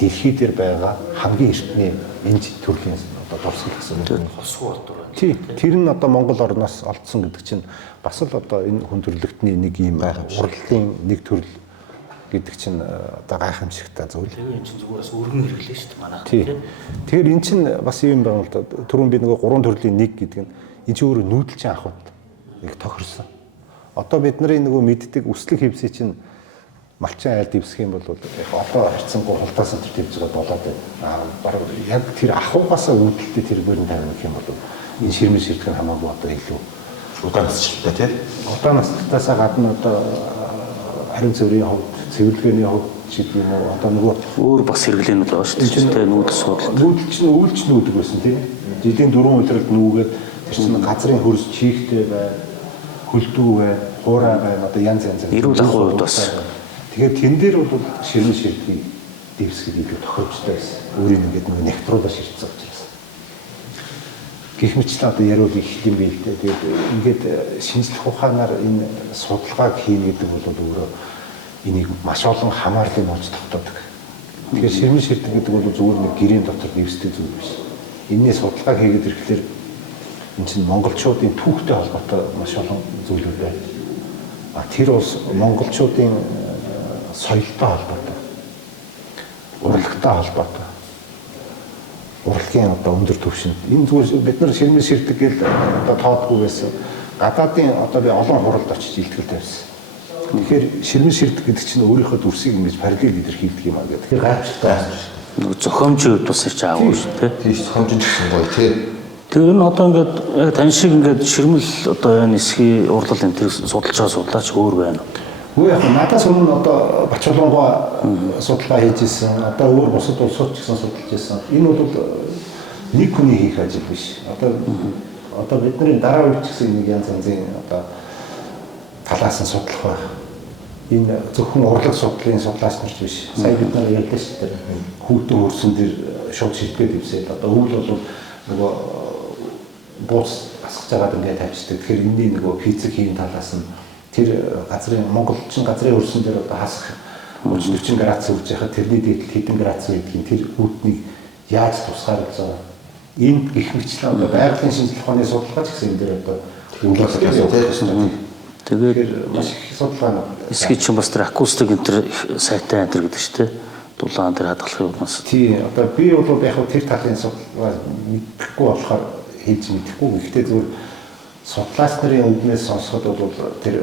дэлхий дээр байгаа хамгийн эртний энж төрлийн одоо дурсгал гэсэн үг. Хосгоо болдог байна. Тий. Тэр нь одоо Монгол орноос олдсон гэдэг чинь бас л одоо энэ хүн төрлөختний нэг юм урлагийн нэг төрөл гэдэг чинь одоо гайхамшигтай зүйл. Тэгээ эн чинь зүгээр бас өргөн хэрэглээ шүү дээ манай. Тий. Тэгэхээр эн чинь бас юм байна л да. Түрүүн би нөгөө гурван төрлийн нэг гэдэг нь энэ чинь өөрөө нүүдэлчин ахуйд нэг тохирсон. Одоо бид нарын нөгөө мэддэг үслэг хевсий чинь малчин айл дэвсэх юм бол яг одоо харьцангуй хултаас энэ дэвж байгаа болоод байна. Бараг яг тэр ахуйгаас үүдэлтэй тэр бөрөн тавих юм бол энэ ширмэл ширдэг хамаагүй одоо илүү удаанасчлалтай тий. Удаанастаас гадна одоо харин цэврийн хувьд, цэвэрлэгээний хувьд ч гэдэг юм уу одоо нөгөө өөр бас хэрэглээнүүд байгаа шүү дээ. Тэ нүүдэл судал. Нүүдэл чинь өвөлч нүүдэг байсан тий. Жилийн 4 өдрөд нүүгээд тэр чинь газрын хөрс чихтэй бай, хөлдөө бай, хуурай бай одоо янз янз. Эрүүл ахуй хувьд бас. Тэгэхээр тэн дээр бол ширмэл ширдгийг дэвсгэл илүү тохиромжтой байсан. Өөрийн ингээд нэг нэвтрүүлж ширдсэн учраас. Гэх мэтлээ одоо яриул их юм бэ л дээ. Тэгээд ингээд шинжлэх ухаанаар энэ судалгааг хийнэ гэдэг бол өөрөө энийг маш олон хамаарлын нууц тогтоодог. Тэгэхээр ширмэл ширдэг гэдэг бол зүгээр нэг гэрийн дотор дэвсдэг зүйл биш. Энэний судалгааг хийгээд ирэхлээр энэ чинь монголчуудын түүхтэй холбоотой маш олон зүйлүүд байна. Тэр бас монголчуудын соёлтой холбоотой. Урлагтай холбоотой. Урлагийн одоо өндөр түвшинд энэ зүгээр бид нар ширмэл ширдэг гэж одоо тоодгүй байсан. Гадаадын одоо би олон хуралд очиж илтгэл тавьсан. Тэгэхээр ширмэл ширдэг гэдэг чинь өөрийнхөө дүрсийг ингэж параллел илэрхийлдэг юм аа гэдэг. Тэгэхээр гайхалтай. Нөгөө зохиомжийн хувьд бас ирж байгаа шүү дээ. Тийм зохиомжийн гэсэн гоё тий. Тэр нь одоо ингээд яг тань шиг ингээд ширмэл одоо энэ эсхий урлал энэ тэр судалж байгаа судлаач өөр байна. Үгүй яг надаас өмнө одоо Бачуулангой судалгаа хийж исэн. Одоо өөр бусад улсууд ч гэсэн судалж исэн. Энэ бол нэг хүний хийх ажил биш. Одоо бидний дараа үеч гэсэн нэг янз янзын одоо талаас нь судлах байх. Энэ зөвхөн урлаг судлалын судлаач нар ч биш. Сая бид нар ярьлаа шүү дээ. Хүүтэн хөрсөн дээр шууд шилдгээд ивсээд одоо өвөл бол нөгөө бууц асгаж байгаад ингээд тавьчихдаг. Тэгэхээр энэний нөгөө физик хийн талаас нь тэр газрын монголчин газрын хөрсөн дээр одоо хасах 40 градус үрж яхад тэрний дээдл хэдэн градус байдгийг тэр хүүтнийг яаж тусгааруулж байгаа. Энд гих мэтлэн одоо байгалийн шинжлэх ухааны судалгаач гэсэн энэ дээр одоо тэгээд маш их судалгаа эсхий чинь бас тэр акустик энэ төр сайтай энэ төр гэдэг шүү дээ. Дулаан дээр хадгалах юм бас. Тий, одоо би бол яг тэр талын судалгаа мэдэхгүй болохоор хийж мэдэхгүй. Гэхдээ зүгээр судлаач нарын үгнээс сонсоход бол тэр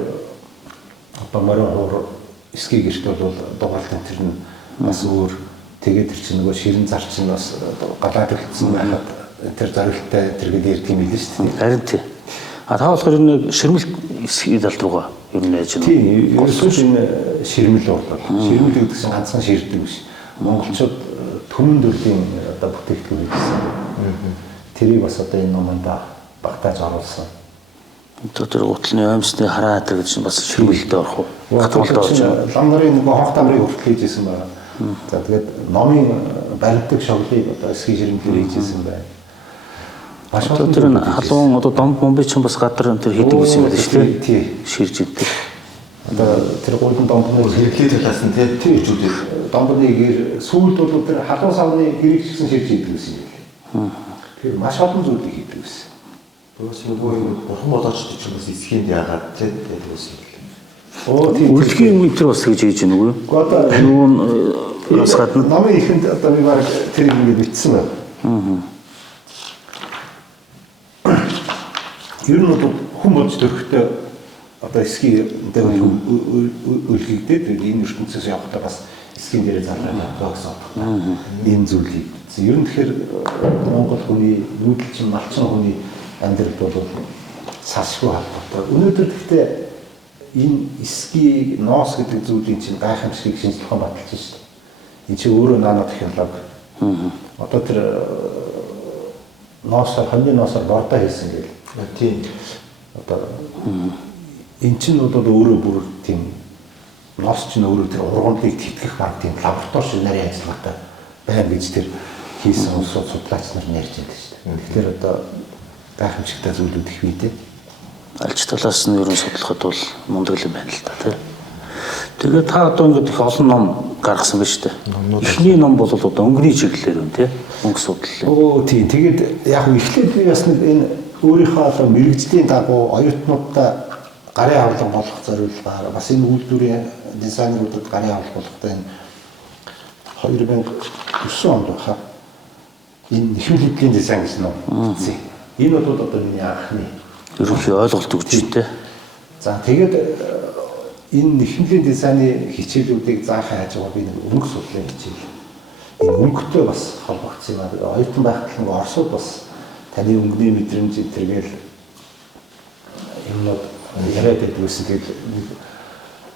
одоо морин хуур эсгийн гэрт бол дугаалтын тэр нь бас өөр. Тэгээд тэр чинь нөгөө ширэн зар чинь бас гадаад үлдсэн байхад тэр зорилттой тэргээд ярьдаг юм билээ шүү дээ. Харин тий. А та болохоор нэг ширмэл эсхий далд руугаа ер нь яаж юм. Тий, ерөөсөө энэ ширмэл урлал. Ширмэл гэдэг чинь ганцхан ширдэг биш. Монголчууд төмөн төрлийн одоо бүтээгдэхүүн хийсэн. Тэрийг бас одоо энэ номонд багтааж оруулсан. Одоо тэр гутлын амьсны хараа дээр гэж бас ширмэлтэй орох уу? Хатгалтай орж байгаа. Лам нарын нөгөө хонх тамрыг хүртэл хийжсэн байна. За тэгээд номын баримтаг шоглыг одоо эсгийн ширмэлээр хийжсэн байна. Одоо тэр халуун одоо домбомби ч бас гадар тэр хийдэг гэсэн юм байна шүү дээ. Тий. Ширж идэг. Одоо тэр гойдон домбоныг хэрэглээ талаас нь тийм хэлжүүлээ. Домбоныг сүүлд бол тэр халуун савны хэрэг гэсэн ширж идэг гэсэн юм. Тэгэхээр маш олон зүйлийг хийдэг гэсэн. Өөрөөс нөгөө юм бурхан болооч ч юм бас эсхийнд яагаад тийм гэсэн юм. Оо тийм. Үлгийн үе тэр бас гэж хийж байна уу? Одоо Нөгөө бас гадна номын ихэнд одоо би баг тэр ингэ бичсэн байна. Ер нь бол хүн болж төрөхтэй одоо эсгийн дээр үлгийгдээд энэ ертөнцөөс явахдаа бас эсгийн дээр зарлаа гэсэн утгатай. Энэ зүйлийг. Ер нь тэгэхээр Монгол хүний нүүдэлчин малчин хүний амьдралд бол салшгүй холбоотой. Өнөөдөр гэхдээ энэ эсгийн ноос гэдэг зүйлийн чинь гайхамшигыг шинжлэх ухаан баталж байна шүү дээ. Энэ чинь өөрөө нано технологи. Одоо тэр ноосоор хамгийн ноосоор бордоо хийсэн гэл. Тийм. Одоо энэ чинь бол өөрөө бүр тийм ноос чинь өөрөө тэр ургамлыг тэтгэх баг тийм лаборатори шиг нарийн ажиллагаатай байна гэж тэр хийсэн улсууд судлаач нар ярьж байдаг шүү дээ. Тэгэхээр одоо гайхамшигтай зүйлүүд их бий дээ. алж талаас нь ерөн судлахад бол мундаг юм байна л да тий. Тэгээд та одоо ингээд их олон ном гаргасан байна шүү дээ. Эхний ном бол одоо өнгөний чиглэлээр байна тий. Өнгө судлалын. Оо тийм. Тэгээд яг эхлээд би бас нэг энэ өөрийнхөө одоо мэрэгжлийн дагуу оюутнуудаа гарын авлага болгох зорилгоор бас энэ үйлдвэрийн дизайнеруудад гарын авлага болгохдоо энэ 2009 онд баха энэ нэхүүл хөдлийн дизайн гэсэн ном бичсэн. Энэ бол одоо миний анхны ерөнхий ойлголт өгч дээ. За тэгээд энэ нэхэмлийн дизайны хичээлүүдийг заахын хажуугаар би нэг өнгө судлалын хичээл. Энэ өнгөтэй бас холбогдсон юм аа. Оюутан байхад нэг орсууд бас таны өнгөний мэдрэмж зэрэгэл юмнууд яриад байдгүйсэн. Тэгээд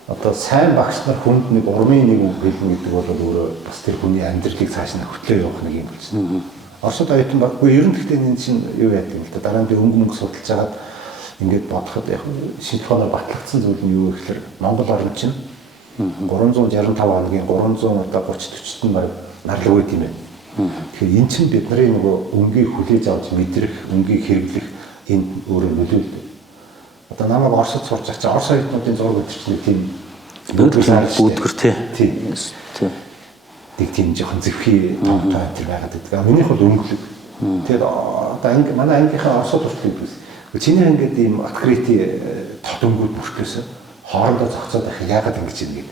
одоо сайн багш нар хүнд нэг урмын нэг үг хэлнэ гэдэг бол өөрөө бас тэр хүний амьдралыг цааш нь хөтлөө явах нэг юм болж байна. Оросд оюутан баггүй ер нь гэхдээ энэ чинь юу яадаг юм л да. Дараа нь би өнгө судалж хагаад ингээд бодоход яг шинжлэх ухаанаар батлагдсан зүйл нь юу вэ гэхээр Монгол орн чинь 365 хоногийн 330-40-т нь нарлаг байт юм байна. Тэгэхээр эн чинь бидний нөгөө өнгийг хүлээж авч мэдрэх, өнгийг хэрэглэх энэ өөрөө нөлөөлдөг. Одоо намайг Оросд сурч байгаа чинь Орос оюутнуудын зураг өдөрчний тийм бүүдгэр тий. Тий. Нэг тийм жоохон зэвхий томтой тэр байгаад байдаг. Минийх бол өнгөлөг. Тэгээд одоо манай ангийнхаа Оросд хүртэл байсан. Чиний ингээд ийм открыти тот өнгүүд бүртгээс хоорондоо зохицоод байх яагаад ингэж юм гээд.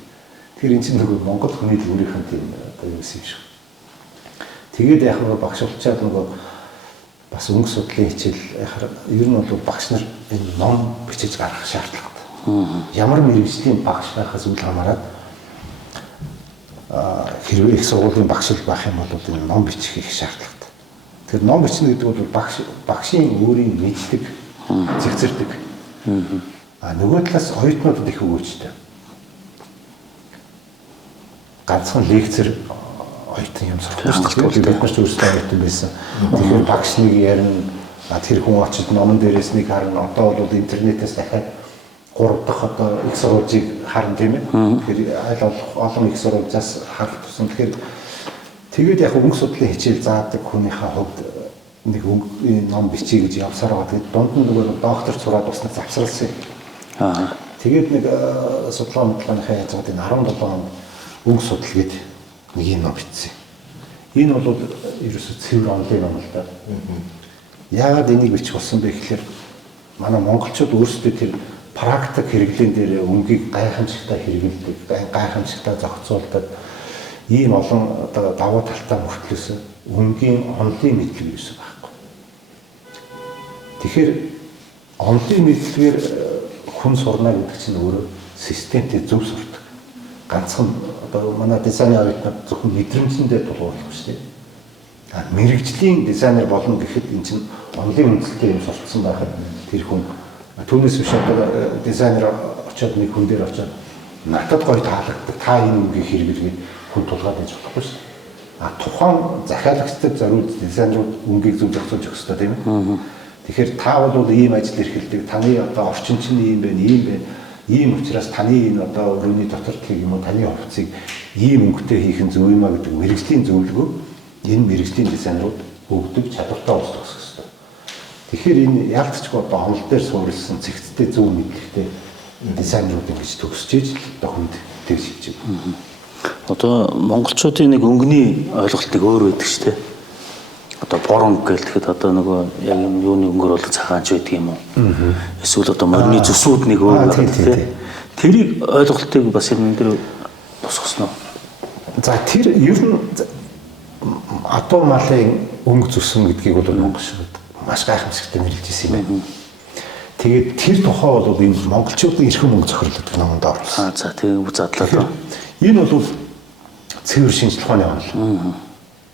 Тэгэхээр эн чинь нөгөө Монгол хүний төрийнх нь тийм одоо юу гэсэн юм шиг. Тэгээд яг нөгөө багш болчаад нөгөө бас өнгө судлалын хичээл яхаар ер нь бол багш нар энэ ном бичиж гаргах шаардлагатай. Ямар мэргэжлийн багш байхаас үл хамааран хэрвээ их сургуулийн багш байх юм бол энэ ном бичих их шаардлагатай. Тэгэхээр ном бичнэ гэдэг бол багшийн өөрийн мэддэг зэгцэрдэг. Нөгөө талаас оюутнуудад их өгөөжтэй. Ганцхан лекцэр оюутан юм сурах гэж бид нар ч өөрсдөө оюутан байсан. Тэгэхээр багш нэг ярина, тэр хүн очиж номон дээрээс нэг харна. Одоо бол интернетээс дахиад 3 дахь одоо их сурвалжийг харна тийм ээ. Тэгэхээр аль олон их сурвалжаас харах тусам тэгээд яг өнгө судлалын хичээл заадаг хүнийхээ хувьд нэг ном бичиж гэж явсаар байгаа. Тэгээд дунд нь нөгөө доктор сураад бас нэг завсарласан. Тэгээд нэг судалгаа мэдлэгийнхээ яаж байгаа энэ 17 онд өнгө судлал гэдэг нэг юм ном бичсэн. Энэ бол ерөөсөө цэвэр онлайн ном л да. Яагаад энийг бичих болсон бэ гэхээр манай монголчууд өөрсдөө тэр практик хэрэглэн дээр өнгийг гайхамшигтай хэрэгэлдэг, гайхамшигтай зохицуулдаг ийм олон одоо давуу талтай мөртлөөс өнгийн онлын мэдлэг юусэн байхгүй. Тэгэхээр онлын мэдлэгээр хүн сурна гэдэг чинь өөрөө системтэй зөв сурдаг. Ганцхан одоо манай дизайны оюутнууд зөвхөн мэдрэмжэндээ тулгуурлах шүү дээ. Мэргэжлийн дизайнер болно гэхэд эн чинь онлын үндэслэлтэй юм сурцсан байхад тэр хүн түүнээс биш одоо дизайнер очиод нэг хүн дээр очиод надад гоё таалагддаг та энэ үгийг хэрэглэгээд хүн тулгаад байж болохгүй шүү дээ. Тухайн захиалагчдад зориулж дизайнерууд өнгийг зөв зохицуулж өгөх хэрэгтэй тийм ээ. Тэгэхээр та бол ийм ажил эрхэлдэг. Таны одоо орчин чинь ийм байна, ийм байна. Ийм учраас таны энэ одоо өрөөний доктортлыг юм уу таны хувцсыг ийм өнгөтэй хийх нь зөв юм а гэдэг мэрэгжлийн зөвлөгөө энэ мэрэгжлийн дизайнерууд өгдөг чадвартай уучлах хэрэгтэй. Тэгэхээр энэ яалтчгүй одоо хомл дээр суурилсан цэгцтэй зөв мэдлэгтэй дизайнерууд ингэж төгсөж иж одоо хүнд тэгж хийж байна. Одоо монголчуудын нэг өнгөний ойлголтыг өөр байдаг шүү дээ. Одоо боронг гэлтэхэд одоо нөгөө яг юм юуны өнгөөр бол цагаанч байдаг юм уу? Эсвэл одоо морины зүсүүд нэг өөр байдаг тийм. Тэрийг ойлголтыг бас энэ дээр тусгасан уу? За тэр ер нь атом малын өнгө зүсэн гэдгийг бол монгол шиг маш гайхамшигтай нэрлэж ирсэн юм байна. Тэгээд тэр тухай бол энэ монголчуудын эрхэм өнгө зохирлоо гэдэг номонд оруулсан. За тийм задлаа. Энэ бол цэвэр шинжлэх ухааны онол.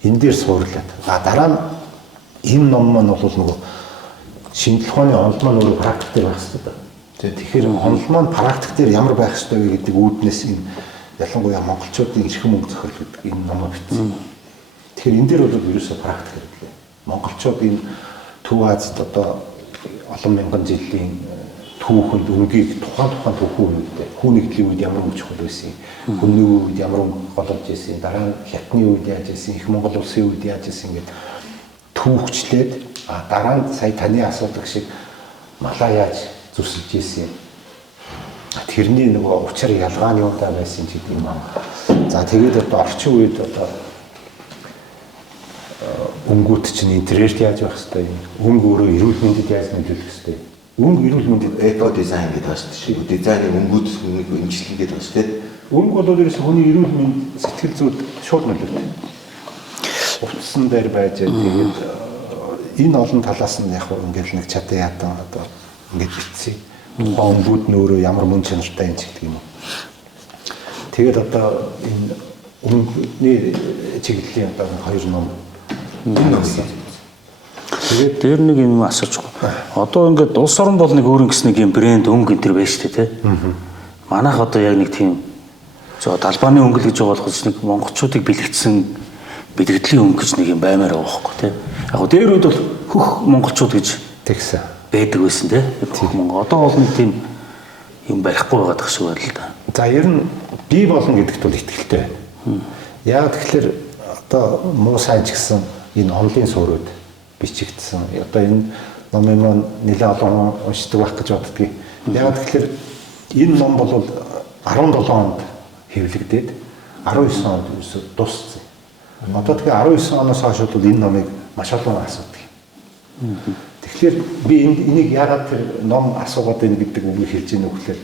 Энэ дээр суурлаад. Дараа нь энэ ном маань бол нөгөө шинжлэх ухааны онол маань өөрөө практик дээр байх хэрэгтэй. Тэгэхээр онол маань практик дээр ямар байх ёстой вэ гэдэг үүднээс энэ ялангуяа монголчуудын эрхэм өнгө зохирлоо гэдэг энэ номоо бичсэн. Тэгэхээр энэ дээр бол ерөөсөө практик хэрэглээ. Монголчууд энэ Төв Азид одоо олон мянган жилийн түүхэнд өнгийг тухайн түүхэн үедээ хүн нэгдлийн үед ямар өнгө чухал байсан юм, хүнний үед ямар өнгө голж байсан, дараа нь хятадны үед яаж байсан, их Монгол улсын үед яаж байсан гэдэг түүхчлээд дараа нь сая таны асуудаг шиг малаа яаж зүсэлж ийсэн юм. Тэрний нөгөө учир ялгааны удаа байсан ч гэдэг юм аа. За тэгээд одоо орчин үед одоо өнгөт чинь интерьерт яаж байх хэвээр юм. Өнгө өөрөө эрүүл мэндэд яаж нөлөөлөх хэвээр. Өнгө эрүүл мэндэд эко дизайн гэдэг байна шүү дээ. Дизайны өнгөд эмчилгээ гэдэг байна шүү дээ. Өнгө бол ерөөс хүний эрүүл мэнд сэтгэл зүйд шууд нөлөөлдөг. Утсан дээр байж тэгээд энэ олон талаас нь яг ингээл нэг чадан ядан одоо ингэж битсэн. Тухайн өнгөд нөөрөө ямар мөн чанартай юм ч гэдэг юм уу. Тэгээд одоо энэ өнгөний чиглэлийн одоо хоёр ном энэ номсон. Тэгээд дээр нэг юм асууж байгаа. Одоо ингээд улс орн бол нэг өөр ингэс нэг юм брэнд өнгө энэ төр байж тээ. Манайх одоо яг нэг тийм далбааны өнгө л гэж байгаа болохос нэг монголчуудыг бэлэгдсэн бэлэгдлийн өнгө гэж нэг юм баймаар байгаа байхгүй тий. Яг гоо дээр үед бол хөх монголчууд гэж тэгсэн байдаг байсан тий. Хөх монгол. Одоо бол нэг тийм юм барихгүй байгаа дах шиг байна л да. За ер нь бий болно гэдэгт бол итгэлтэй байна. Яг тэгэхээр одоо муу сайн ч гэсэн энэ онлын суурьуд бичигдсэн. Одоо энэ номын маань нэлээд олон уншдаг байх гэж боддгийг. Яг тэгэхээр энэ ном бол 17 онд хэвлэгдээд 19 онд ерөөсө дууссан. Одоо тэгээ 19 оноос хойш бол энэ номыг маш олон асуудаг. Тэгэхээр би энийг яагаад тэр ном асуугаад байна гэдэг үгийг хэлж ийнө гэхээр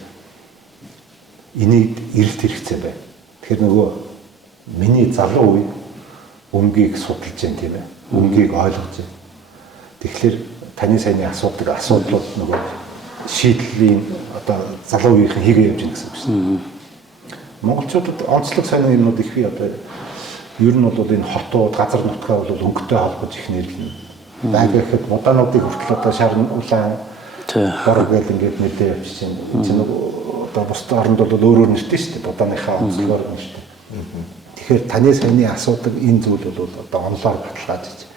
энийг эрэлт хэрэгцээ байна. Тэгэхээр нөгөө миний залуу үе өнгийг судалж जैन тийм ээ. Өнгийг ойлгож байна. Тэгэхээр таны саяны асуудаг асуудлууд нөгөө шийдлийн одоо залуу үеийнхэн хийгээ явж гэнэ гэсэн үг шүү. Монголчуудад онцлог сайн юмнууд их бий одоо ер нь бол энэ хотууд газар нутгаа бол өнгөтэй холбож их нэрлэнэ. Баг гэхэд удаануудыг хүртэл одоо шарн улаан борог гэл ингээд мэдээ явж чинь нэг одоо бусд оронд бол өөр нэртэй шүү дээ. Удааныхаа онцлогоор нэртэй. Тэгэхээр таны саяны асуудаг энэ зүйл бол одоо онлоор баталгааж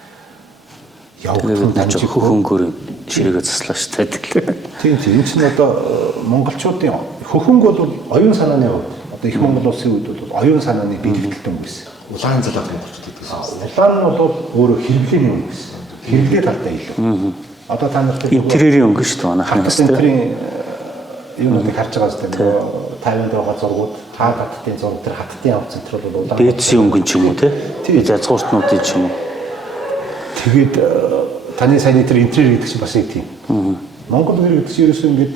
явагдсан дамжих хөхөнгөөр ширээгээ заслаа шүү дээ. Тийм тийм. Энэ чинь одоо монголчуудын хөхөнгө бол оюун санааны хувьд одоо их Монгол улсын үед бол оюун санааны бэлгэлтэн байсан. Улаан залаад монголчууд гэсэн. Улаан нь бол өөрөө хэрэглээний өнгө гэсэн. Хэрэглээ талтай илүү. Одоо та нарт интерьерийн өнгө шүү дээ манайхны бас тийм. Юунуудыг харж байгаа зү тийм. Тайванд байгаа зургууд, хаттын зураг тэр хаттын авц центр бол улаан. Дээдсийн өнгө ч юм уу тий. Язгууртнуудын ч юм уу. Тэгээд таны саяны тэр интерьер гэдэг чинь бас нэг тийм. Монгол нэр гэдэг чинь ерөөсөө ингэж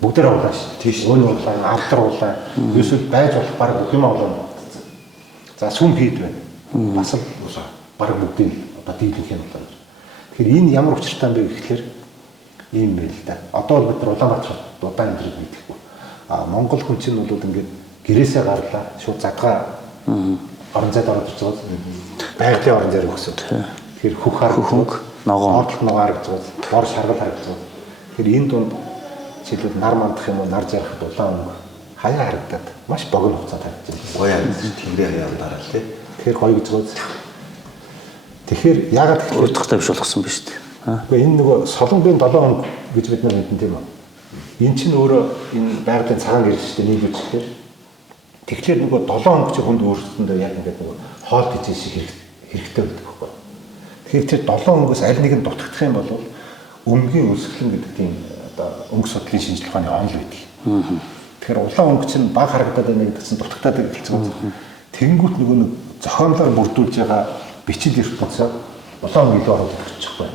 бүгдээр улаан шүү. Тийш. Өөр улаан, авдар улаан, ерөөсөө байж болох баг бүх юм улаан. За сүм хийд байна. Бас л улаан. Баг бүгдийн одоо дийлэнх юм улаан. Тэгэхээр энэ ямар учиртай юм бэ гэхээр ийм байл л да. Одоо бид нар Улаанбаатар удаан амьдрал мэдхгүй. Монгол хүн чинь бол ингээд гэрээсээ гарлаа шууд задгаа орон зайд ороод ирж байгаа. Байгалийн орон зайд өгсөн. Тэгэхээр хөх хөнг ногоон харагдж байгаа. Бор шаргал харагдж байгаа. Тэгэхээр энэ дунд жишээлбэл нар мандах юм уу нар жарах улаан өнгө хаяа харагдаад маш богино хугацаанд харагдаж байна. Гоё харагдаж тэнгэрээ хаяа дараа л тий. Тэгэхээр гоё гэж байгаа. Тэгэхээр яагаад өөртөө тавьж болгосон ба шүү дээ. Гэхдээ энэ нөгөө солонгын 7 хоног гэж бид нар мэдэн тийм үү? Энэ чинь өөрөө энэ байгалийн цагаан гэрэл шүү дээ нийл үзэхээр. Тэгэхээр нөгөө 7 хоног чи хүнд өөрсөндөө яг ингээд нөгөө хоол хийж шиг хэрэгтэй байдаг байхгүй. Тэгэхээр тэр 7 хоногоос аль нэг нь дутагдах юм бол өмгийн өсгөлэн гэдэг тийм одоо өнгө судлалын шинжилгээ ухааны онол байдаг. Тэгэхээр улаан өнгө чинь баг харагдаад байна гэдэг чинь дутагдаад эхэлсэн. Тэнгүүт нөгөө нэг зохиомлоор бүрдүүлж байгаа бичил ертөнцөө улаан өнгө илүү ороод ирчихгүй.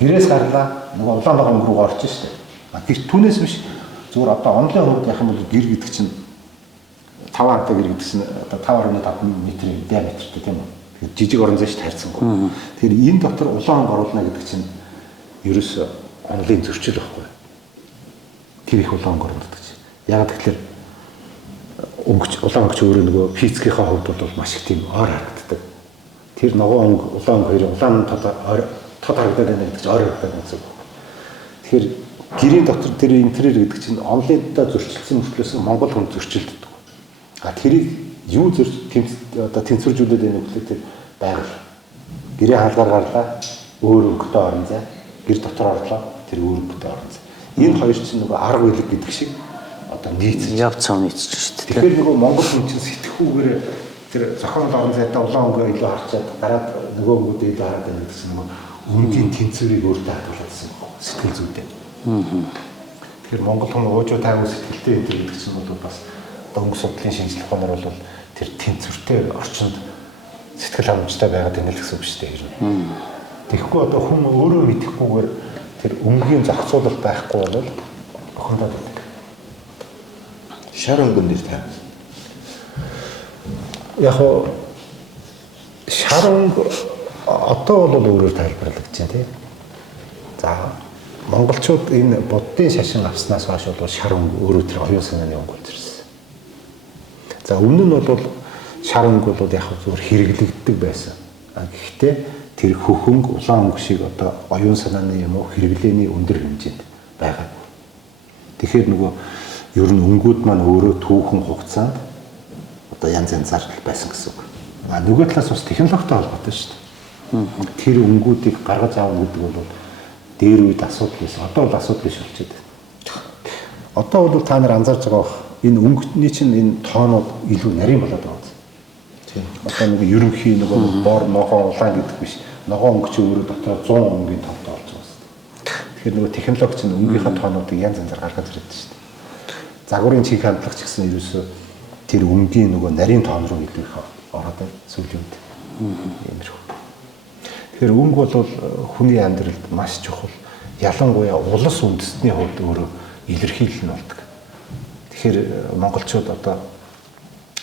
Гэрээс гарлаа нөгөө улаан баг өнгө рүү орж штэ. Гэр түүнээс биш зүгээр одоо онлын хувьд явах юм бол гэр гэдэг чинь 5 хавтаа гэр гэдэг чинь одоо 5.5 м-ийн диаметртэй тийм үү. Тэгэхээр жижиг орон зай шүү харьцангуй. Тэгэхээр энэ дотор улаан өнгө оруулна гэдэг чинь ерөөсөө онлын зөрчил байхгүй. Тэр их улаан өнгө оруулдаг чинь. Яг тэгэхээр улаан өнгөч өөрөө нөгөө физикийнхаа хувьд бол маш их тийм ойр харагддаг. Тэр ногоон өнгө улаан өнгө хоёрын улаан тод харагдаад байна гэдэг чинь ойр харагдаад байна гэсэн. Тэгэхээр гэрийн дотор тэр интерьер гэдэг чинь онлайнтаа зөрчилсөн мөртлөөс Монгол хүн зөрчилдөг. Тэрийг юу одоо тэнцвэржүүлээд байна гэхэл тэр байгаль гэрээ хаалгаар гарлаа өөр өнгөтэй орон зай гэр дотор орлоо тэр өөр өнгөтэй орон зай. Энэ хоёр чинь нөгөө арга үйлэг гэдэг шиг одоо нийцж явцсан нийцж шүү дээ. Тэгэхээр нөгөө Монгол хүн чинь сэтгхүүгээр тэр зохион орон зайдаа улаан өнгөө илүү харчаад дараад нөгөө өнгөдөө илүү хараад байна гэсэн нөгөө өнгийн тэнцвэрийг өөртөө хадгалсан сэтгэл зүйтэй. Тэгэхээр Монгол хүн уужуу тайван сэтгэлтэй гэдэг чинь бол бас өнгө судлалын шинжилгээ ухаанаар бол тэр тэнцвэртэй орчинд сэтгэл хангамжтай байгаад байна л гэсэн үг шүү дээ. Тэгэхгүй одоо хүн өөрөө мэдэхгүйгээр тэр өнгийн зохицуулалт байхгүй бол хөндлөд байдаг. Шар өнгөн нэр тань. Яг хоо шар өнгө одоо бол өөрөөр тайлбарлагдаж байна тийм. За монголчууд энэ буддын шашин авснаас хойш бол шар өнгө өөрөө тэр оюун санааны өнгө болж ирсэн. За өмнө нь бол шар өнгө бол яг зүгээр хэрэглэгддэг байсан. Гэхдээ тэр хөхөнг улаан өнгө шиг одоо оюун санааны юм уу хэрэглээний өндөр хэмжээнд байгаа. Тэгэхээр нөгөө ер нь өнгүүд маань өөрөө түүхэн хугацаанд одоо янз янзаар байсан гэсэн үг. Нөгөө талаас бас технологитой холбоотой шүү дээ. Тэр өнгүүдийг гаргаж аавна гэдэг бол дээр үед асуудал байсан. Одоо бол асуудал биш болчиход байна. Одоо бол та нар анзаарч байгаа бох энэ өнгөний чинь энэ тоонууд илүү нарийн болоод байгаа. Тийм. Одоо нэг ерөнхий нөгөө бор ногоон улаан гэдэг биш. Ногоон өнгө чинь өөрөө дотор 100 өнгийн товтой болж байгаа шүү дээ. Тэгэхээр нөгөө технологи чинь өнгийнхаа тоонуудыг янз янзаар гаргаж ирээд шүү дээ. Загварын чих хандлагч гэсэн ерөөсөө тэр өнгийн нөгөө нарийн тоон руу илүү их ороод байна сүүлийн үед. Иймэрхүү. Тэгэхээр өнгө бол хүний амьдралд маш чухал. Ялангуяа улс үндэстний хувьд өөрөө илэрхийлэл нь болдог. Тэгэхээр монголчууд одоо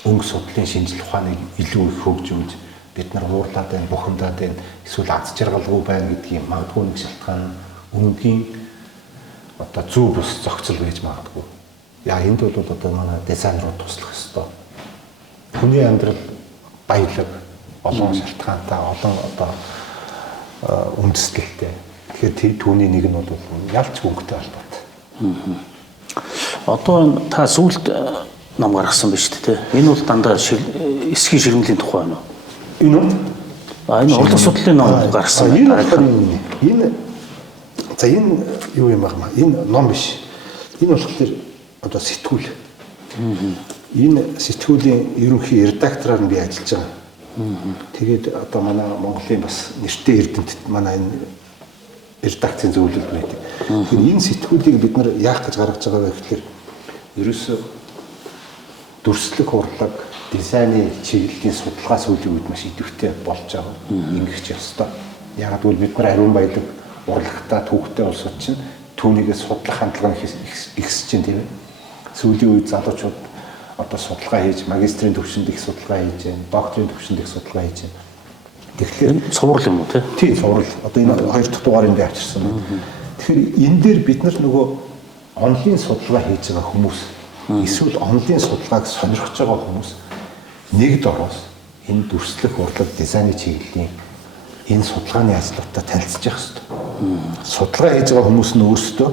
өнгө судлалын шинжилгээ ухааныг илүү их хөгжүүлж бид нар уурлаад байна, бухимдаад байна, эсвэл аз жаргалгүй байна гэдгийг магадгүй нэг шалтгаан өнгийн одоо зөв бус зохицол байж магадгүй. Яа энд бол одоо манай дизайн руу туслах ёстой. Хүний амьдрал баялаг, олон шалтгаантай, олон одоо үндэслэлтэй. Тэгэхээр түүний нэг нь бол ялч өнгөтэй холбоотой. Одоо та сүүлд ном гаргасан биз дээ. Энэ бол дандаа эсхийн ширмэлийн тухай байна уу? Энэ бол энэ урлаг судлалын ном гаргасан байна. Энэ за энэ юу юм аа? Энэ ном биш. Энэ болохоор одоо сэтгүүл. Энэ сэтгүүлийн ерөнхий редактораар нь би ажиллаж байгаа. Тэгээд одоо манай Монголын бас нэртэй эрдэмтэд манай энэ редакцийн зөвлөлд байдаг. Тэгэхээр энэ сэтгүүлийг бид нар яах гэж гаргаж байгаа вэ гэхээр ерөөсөө дүрслэх урлаг, дизайны чиглэлийн судалгаа сүүлийн үед маш идэвхтэй болж байгаа. Ингэх ч ёстой. Яг гэвэл бид нар ариун баялаг урлагтаа түүхтэй улсууд чинь түүнийгээ судлах хандлага нь ихсэж чинь тийм ээ. Сүүлийн үед залуучууд одоо судалгаа хийж, магистрийн төвшөнд их судалгаа хийж байна, докторийн төвшөнд их судалгаа хийж байна. Тэгэхээр суврал юм уу те? Тийм суврал. Одоо энэ 2 дахь дугаарыг би авчирсан байна. Тэгэхээр энэ дээр бид нар нөгөө онлайн судалгаа хийж байгаа хүмүүс, эсвэл онлайн судалгааг сонирхож байгаа хүмүүс нэг дороос энэ дүрслэх урлаг дизайны чиглэлийн энэ судалгааны ажлуудтай танилцж явах хэрэгтэй. Судалгаа хийж байгаа хүмүүс нь өөрсдөө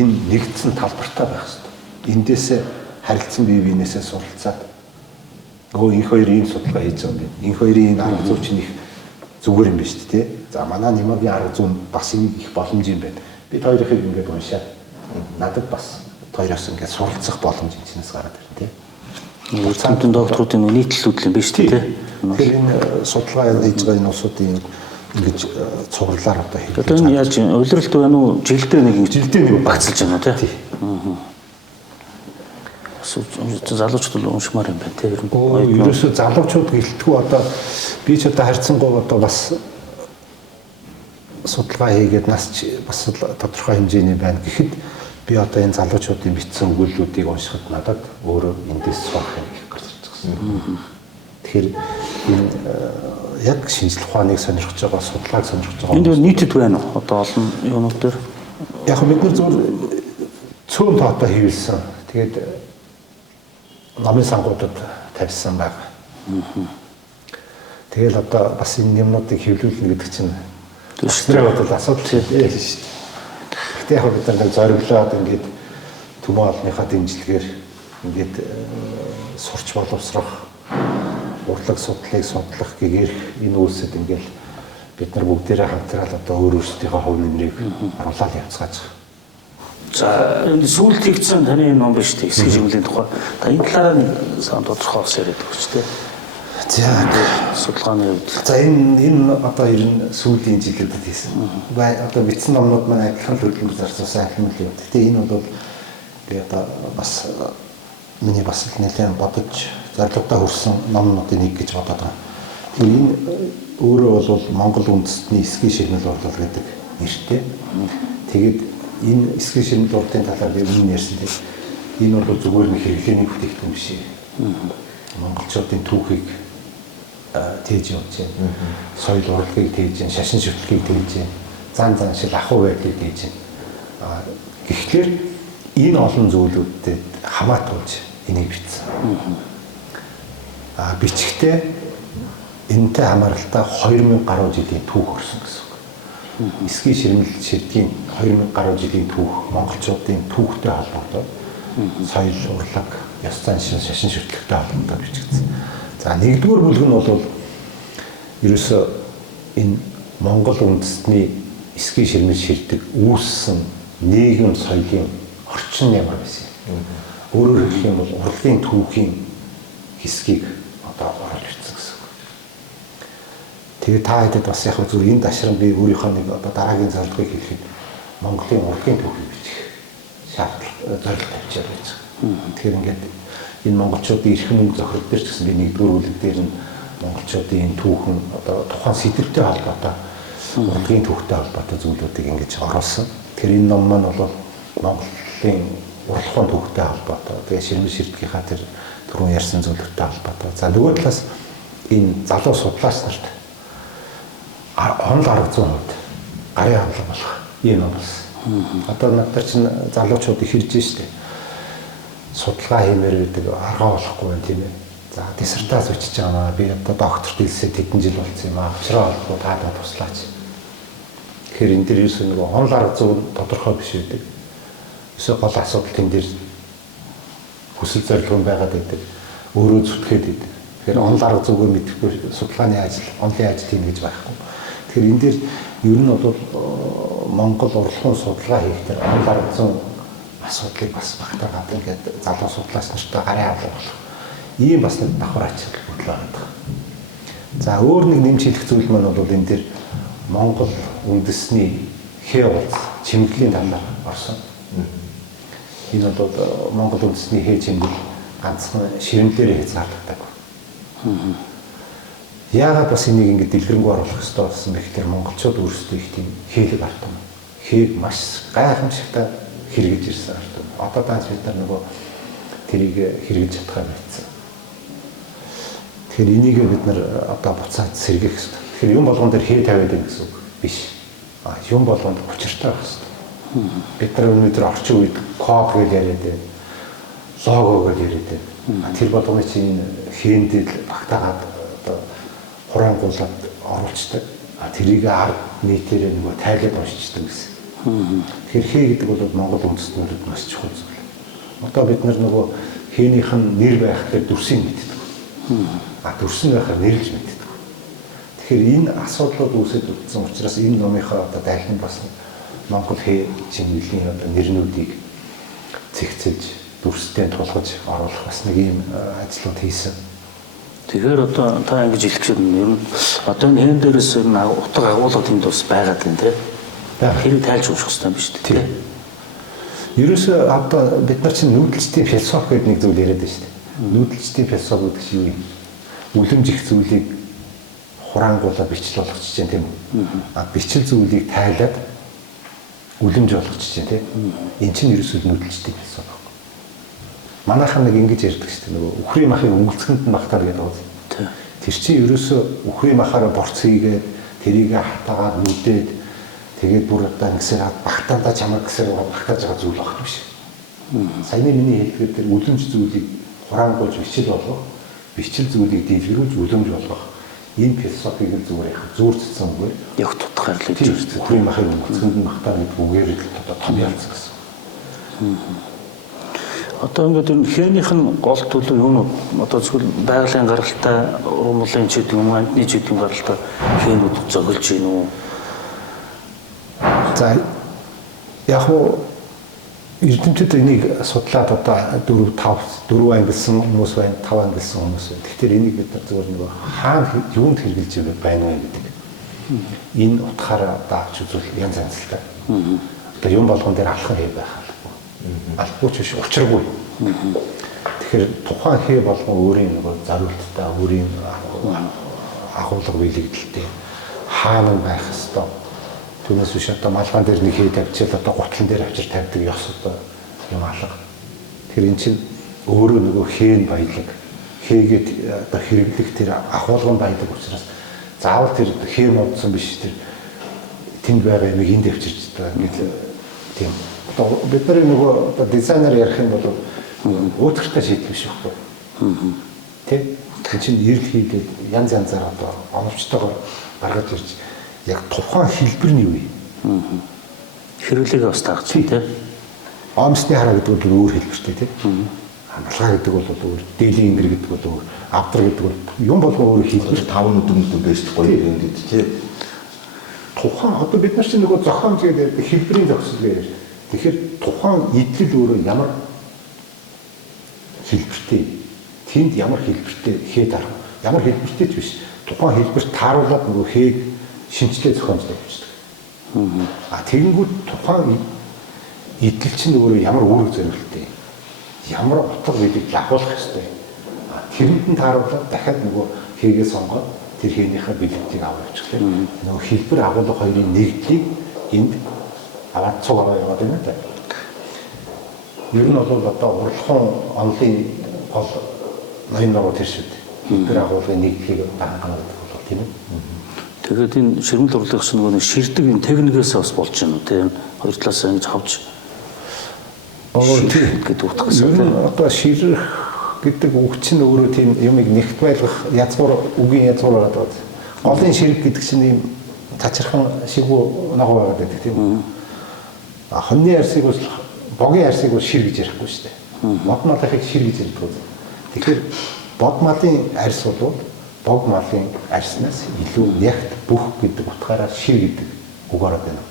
энэ нэгдсэн талбартай байх хэрэгтэй. Эндээсээ харилцан бие биенээсээ суралцаад нөгөө энэ хоёр ийм судалгаа хийж байгаа юм. Энэ хоёрын энэ арга зүй чинь их зүгээр юм байна шүү дээ. За манай Немогийн арга зүйн бас энийг их боломж юм байна. Бид хоёрыг ингээд уншаад надад бас хоёроос ингээд суралцах боломж энэс гараад ирнэ тий. Цаантын докторуудын нийтлэлүүд юм байна шүү дээ. Тэгэхээр энэ судалгаа хийж байгаа энэ улсуудын ингэж цуглаар одоо хийх. Одоо энэ яаж улиралт байна уу? Жилдээ нэг багцлж байна тий. Залуучууд л уншмаар юм байна тий. Ерөөсөө залуучууд гэлтгүү одоо би ч одоо харьцангуй одоо бас судалгаа хийгээд нас бас тодорхой хэмжээний байна. Гэхэд би одоо энэ залуучуудын бичсэн өгүүлбэрүүдийг уншихад надад өөрөө эндээс сурах юм их гарч ирсэн. Тэгэхээр энэ яг шинжлэх ухааныг сонирхож байгаа, судалгааг сонирхож байгаа. Энд нийтэд байна уу? Одоо олон юмнууд дээр. Яг бид нар зөв цөөн тоотой хийвэлсэн. Тэгээд намын сангуудад тавьсан байна. Тэгэл одоо бас энэ юмнуудыг хэвлүүлнэ гэдэг чинь төсвөрөө бодвол асуудал шүү дээ. Гэтэ яг бид нар зориглоод ингээд төмөө олонныхаа дэмжлэгээр ингээд сурч боловсрох, урлаг судлалыг судлах гэгээр энэ үйлсэд ингээд бид нар бүгдээрээ хамтраад одоо өөр өөрсдийнхөө хувь нэмрийг оруулаад явцгааж байгаа. За энэ сүүлд хийгдсэн таны ном биш үү? Хэсэг шимжлэлийн тухай. Та энэ талаараа нэг сан тодорхой ус яриад өгч тээ. За судалгааны хувьд. За энэ одоо ер нь сүүлийн жилүүдэд хийсэн. Одоо бичсэн номнууд маань адилхан хөдөлгөөн зарцуулсан ахмал юм. Гэтэ энэ бол би одоо бас миний бас нэлээд бодож зорилгодоо хүрсэн номнуудын нэг гэж бодоод байгаа. Энэ өөрөө бол Монгол үндэстний эсгийн ширмэл борлол гэдэг нэртэй. Тэгээд энэ эсгийн ширмэл урдын талаар би өмнө ярьсан тийм. Энэ бол зүгээр нэг хэрэглээний бүтээгдэхүүн биш. Монголчуудын түүхийг тээж явж байна. Соёл урлагийг тээж байна, шашин шүтлгийг тээж байна. Зан шил ахуй байдлыг тээж байна. Гэхдээ энэ олон зүйлүүдэд хамаатуулж энийг бичсэн. Бичгтээ энэтэй хамааралтай 2000 гаруй жилийн түүх орсон гэсэн үг. Эсгийн ширмэл ширдгийн 2000 гаруй жилийн түүх монголчуудын түүхтэй холбоотой соёл урлаг, ёс зан шашин шүтлэгтэй холбоотой бичигдсэн. За нэгдүгээр бүлэг нь бол ерөөсөө энэ Монгол үндэстний эсгийн ширмэл ширдэг үүссэн нийгэм соёлын орчин ямар байсан юм. Өөрөөр хэлэх юм бол урлагийн түүхийн хэсгийг одоо оруулж ирсэн гэсэн үг. Тэгээ та хэдэд бас яг зүгээр энэ дашран би өөрийнхөө нэг одоо дараагийн зорилгыг хэлэхэд Монголын урлагийн түүхийг бичих шаардлага зорилго тавьчихсан байж байгаа. Тэгэхээр ингээд энэ монголчуудын эрхэм мөнгө зохирол дээр ч гэсэн би нэгдүгээр бүлэг дээр нь монголчуудын түүхэн одоо тухайн сэдвтэй холбоотой урлагийн түүхтэй холбоотой зүйлүүдийг ингэж оруулсан. Тэгэхээр энэ ном маань бол Монголын урлагийн түүхтэй холбоотой. Тэгээ ширмэл ширдгийнхаа тэр түрүүн ярьсан зүйлүүдтэй холбоотой. За нөгөө талаас энэ залуу судлаач нарт онол арга зүйн хувьд гарын хандлага болох энэ ном болсон. Одоо надад чинь залуучууд их ирж штэ. Судалгаа хиймээр байдаг аргаа болохгүй юм тийм ээ. За диссертац бичиж байгаа. Би одоо доктор хэлсээ тэдэн жил болсон юм аа. Авчраа болохгүй таадаа туслаач. Тэгэхээр энэ дэр юусэн нэг онол арга зүйн тодорхой биш байдаг. Эсвэл гол асуудал тэн дээр хүсэл зорилго байгаад байдаг. Өөрөө зүтгээд байдаг. Тэгэхээр онол арга зүйгээ мэдэхгүй судалгааны ажил, онлын ажил хийнэ гэж байхгүй. Тэгэхээр энэ дээр ер нь бол Монгол урлагийн судалгаа хийхдээ онол арга зүйн асуудлыг бас багтаагаад ингээд залуу судлаач нартай гарын авлага болох. Ийм бас нэг давхар ачаал хөдөл байгаа. За өөр нэг нэмж хэлэх зүйл маань бол энэ дээр Монгол үндэсний хээ уулз чимэглэлийн талаар орсон. Энэ бол Монгол үндэсний хээ чимгэл ганцхан ширмлээрээ хязгаарлагддаг. Яагаад бас энийг ингээд дэлгэрэнгүй оруулах хэрэгтэй болсон бэ гэхээр монголчууд өөрсдөө их тийм хээлэг артсан. Хээг маш гайхамшигтай хэрэгж ирсэн ард. Одоо даанч бид нар нөгөө тэрийг хэрэгж чадхаа байсан. Тэгэхээр энийг бид нар одоо буцаад сэргээх хэрэгтэй. Тэгэхээр юм болгон дээр хээ тавиад байна гэсэн үг биш. Юм болгонд учиртай байх хэрэгтэй. Бид нар өнөөдөр орчин үед код гэж яриад байна. Лого гэж яриад байна. Тэр болгоны чинь хээндэл багтаагаад одоо хураангуулаад оруулцдаг. Тэрийг ард нийтээрээ нөгөө тайлбар уншичдаг гэсэн. Тэгэхээр хээ гэдэг бол Монгол үндэстнүүдэд маш чухал зүйл. Одоо бид нар нөгөө хээнийх нь нэр байх гэхээр дүрсийг мэддэг. Дүрсэн байхаар нэрлж мэддэг. Тэгэхээр энэ асуудлууд үүсэж утсан учраас энэ номынхаа одоо дахин бас Монгол хээ чимэглэлийн одоо нэрнүүдийг цэгцэж, дүрстэй тулгаж оруулах бас нэг ийм ажлууд хийсэн. Тэгэхээр одоо та ингэж хэлэх шиг ер нь одоо энэ хэн дээрээс ер нь утга агуулгад энд бас байгаад байна тийм. Хэрэг тайлж өгөх хэрэгтэй юм биш үү? Тийм. Ерөөсөө одоо бид нар чинь нүүдэлчдийн философи гэдэг нэг зүйл яриад байна шүү дээ. Нүүдэлчдийн философи гэдэг чинь юу юм? Үлэмж их зүйлийг хураангуулаад бичил болгочих чинь тийм үү? Бичил зүйлийг тайлаад үлэмж болгочих чинь тийм. Энд чинь ерөөсөө нүүдэлчдийн философи. Манайхан нэг ингэж ярьдаг шүү дээ. Нөгөө үхрийн махыг өнгөлцгөнд нь магтаар гэдэг үү? Тэр чинь ерөөсөө үхрийн махаараа борц хийгээд тэрийг хатаагаад нүдээд тэгээд бүр одоо ингэсээр багтаандаа чамаа гэсээр багтааж байгаа зүйл багт биш. Саяны миний хэлдгээр тэр үлэмж зүйлийг хураангуулж бичил зүйлийг дэлгэрүүлж үлэмж болгох энэ философиг л зүгээр яхаа зүүрцсэн үгээр яг тутахаар л хийж байна. Үхрийн махыг өнгөлцгөнд нь магтаар гэдэг үгээр л одоо том ялц гэсэн. Одоо ингээд энэ хээнийх нь гол төлөв юунууд одоо зөвхөн байгалийн гаралтай, уран бүлээн ч гэдэг юм, амтны ч гэдэг юм гаралтай хээнүүд зохилж гин үү? За яг уу эрдэмтэд энийг судлаад одоо 4 ангилсан хүмүүс байна, 5 ангилсан хүмүүс байна. Тэгэхээр энийг бид зөвхөн нөгөө хаана юунд хэрэгжилж байна вэ гэдэг. Энэ утгаараа даавч үзвэл янз янзтай. Одоо юм болгон дээр алхан хээ байх албагүй. Албагүй ч биш учиргүй. Тэгэхээр тухайн хээ болгон өөрийн нөгөө зориулттай, өөрийн агуулга биелэгдэлтэй хаана байх ёстой. Түүнээс биш одоо малгайн дээр нэг хээ тавьчихад одоо гутлан дээр авчир тавьдаг ёс одоо юм алга. Тэгэхээр эн чинь өөрөө нөгөө хээн баялаг, хээгээд одоо хэрэглэх тэр агуулгын баялаг учраас заавал тэр хээ модсон биш тэр тэнд байгаа юмыг энд авчирч байгаа ингээд тийм. Одоо бид нар нөгөө одоо дизайнер ярих юм бол өөдөртэй шийдэл биш байхгүй. Тэ? Тэр чинь ирэл хийгээд янз янзаар одоо оновчтойгоор гаргаж ирж яг тухайн хэлбэр нь юу вэ? Хэрэглэгээ бас таагч тийм. Омсны хараа гэдэг бол өөр хэлбэртэй тийм. Амгалгаа гэдэг бол өөр, дээлийн ингэр гэдэг бол өөр, авдар гэдэг бол юм болгоо өөр хэлбэр 5 нүдэн байж гоё юм гэдэг тийм. Тухайн одоо бид нар чинь нөгөө зохиомж гэдэг хэлбэрийн зохицол гэж. Тэгэхээр тухайн идэл өөрөө ямар хэлбэртэй, тэнд ямар хэлбэртэй хээ дарах, ямар хэлбэртэй ч биш. Тухайн хэлбэрт тааруулаад нөгөө хээг шинжлэх зохиомжтой явуулдаг. Тэгэнгүүт тухайн идэл чинь өөрөө ямар үүрэг зорилттой, ямар утга биелийг агуулах ёстой. Тэрэнд нь тааруулаад дахиад нөгөө хийгээ сонгоод тэр хээнийхээ бэлгэлтийг аваад явчихлаа. Нөгөө хэлбэр агуулга хоёрын нэгдлийг энд аваад цуг аваад яваад байна да. Ер нь бол одоо урлагын онлын гол ноён ногоо тэр шүү дээ. Хэлбэр агуулгын нэгдлийг хангана гэдэг бол тийм ээ. Тэгээд энэ ширмэл урлагч нөгөө ширдэг энэ техникээс бас болж байна уу тийм хоёр талаас ингэж хавж тийм гэдэг утга гэсэн. Одоо ширэх гэдэг үг чинь өөрөө тийм юмыг нэгт байлгах язгуур үгийн язгуур болоод байна. Голын ширэг гэдэг чинь ийм цачирхан шигүү ногоо байгаад байдаг тийм үү. Хоньны арсыг бол богийн арсыг бол шир гэж ярихгүй шүү дээ. Бод малыг шир гэж ярьдаг. Тэгэхээр бод малын арс бол бог малын арснаас илүү нягт бүх гэдэг утгаараа шир гэдэг үг ороод байна.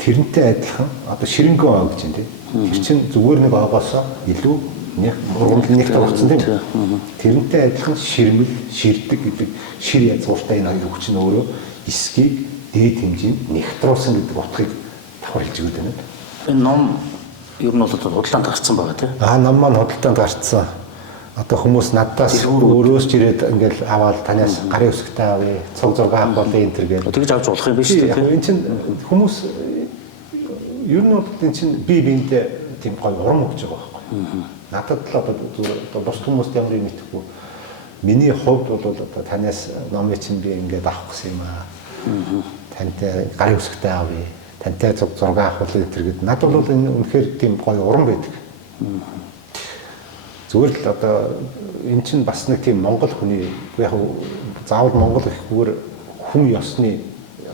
Тэрнтэй адилхан одоо ширэнгэн оо гэж юм тийм. Тэр чинь зүгээр нэг оогоосоо илүү нягт орсон тийм. Тэрнтэй адилхан ширмэл, ширдэг гэдэг шир язгууртай энэ хоёр үг чинь өөрөө эсгийг дээд хэмжээнд нягтруулсан гэдэг утгыг давхар хэлж өгöd байна. Энэ ном ер нь бол худалдаанд гарсан байгаа тийм. Ном маань худалдаанд гарсан. Одоо хүмүүс надаас өөрөөс ч ирээд ингээл аваад танаас гарын өсгтэй авъя, цог зураг авах болоо энэ төр гэж. Тэгж авч болох юм биш үү? Энэ чинь хүмүүс ер нь бол энэ чинь бие биендээ тийм гоё урам өгч байгаа байхгүй. Надад л одоо бос хүмүүст ямар юм итгэхгүй. Миний хувьд бол одоо танаас номыг чинь би ингээд авах гэсэн юм аа. Тантай гарын өсгтэй авъя, тантай цог зураг авах болоо энэ төр гэж. Надад бол энэ үнэхээр тийм гоё урам байдаг. Зүгээр л одоо эн чинь бас нэг тийм монгол хүний яг заавал монгол гэхгүйгээр хүн ёсны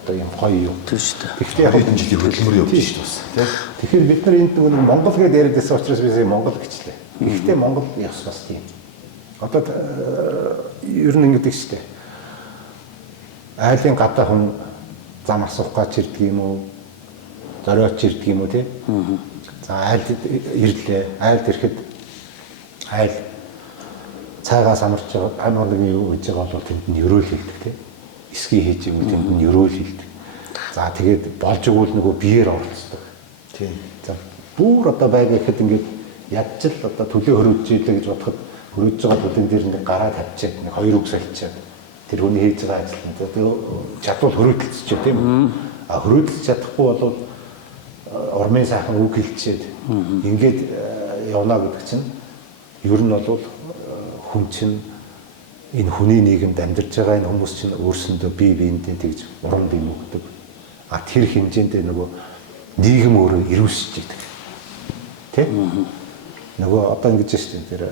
одоо юм гоё юм. Тийм шүү дээ. Гэхдээ яг энэ жилийн хөдөлмөр явж шүү дээ. Тэгэхээр бид нар энд нэг монгол гэдээ яриад байсан учраас би монгол гэчлээ. Гэхдээ монгол ёс бас тийм. Одоо ер нь ингэдэг шүү дээ. айлын гадаа хүн зам асуух гэж ирдэг юм уу? Зориоч ирдэг юм уу тий? За айлд ирлээ. Айлд ирэхэд айл цайгаас амарч байгаа амар нэг юу гэж байгаа бол тэнд нь өрөөл хийдэг тий. Эсгий хийж юм тэнд нь өрөөл хийдэг. За тэгээд болж игүүл нөгөө биеэр оролцдог. Тийм. За бүр одоо байг гэхэд ингээд ядчил одоо төлөө хөрөөж ийлээ гэж бодоход хөрөөж байгаа төлөн дээр нэг гараа тавьчихад нэг хоёр үг солилцоод тэр хүний хийж байгаа ажил нь тэр чадвал хөрөөдөлцөж тийм. А хөрөөдөлж чадахгүй бол ормын сайхан үг хэлчихэд ингээд явна гэдэг чинь ер нь бол хүн чинь энэ хүний нийгэмд амьдарч байгаа энэ хүмүүс чинь өөрсөндөө бие биендээ тэгж урам бим өгдөг. А тэр хэмжээндээ нөгөө нийгэм өөрөө ирүүлсэж идэг. Тэ? Нөгөө одоо ингэж шүү дээ. Тэр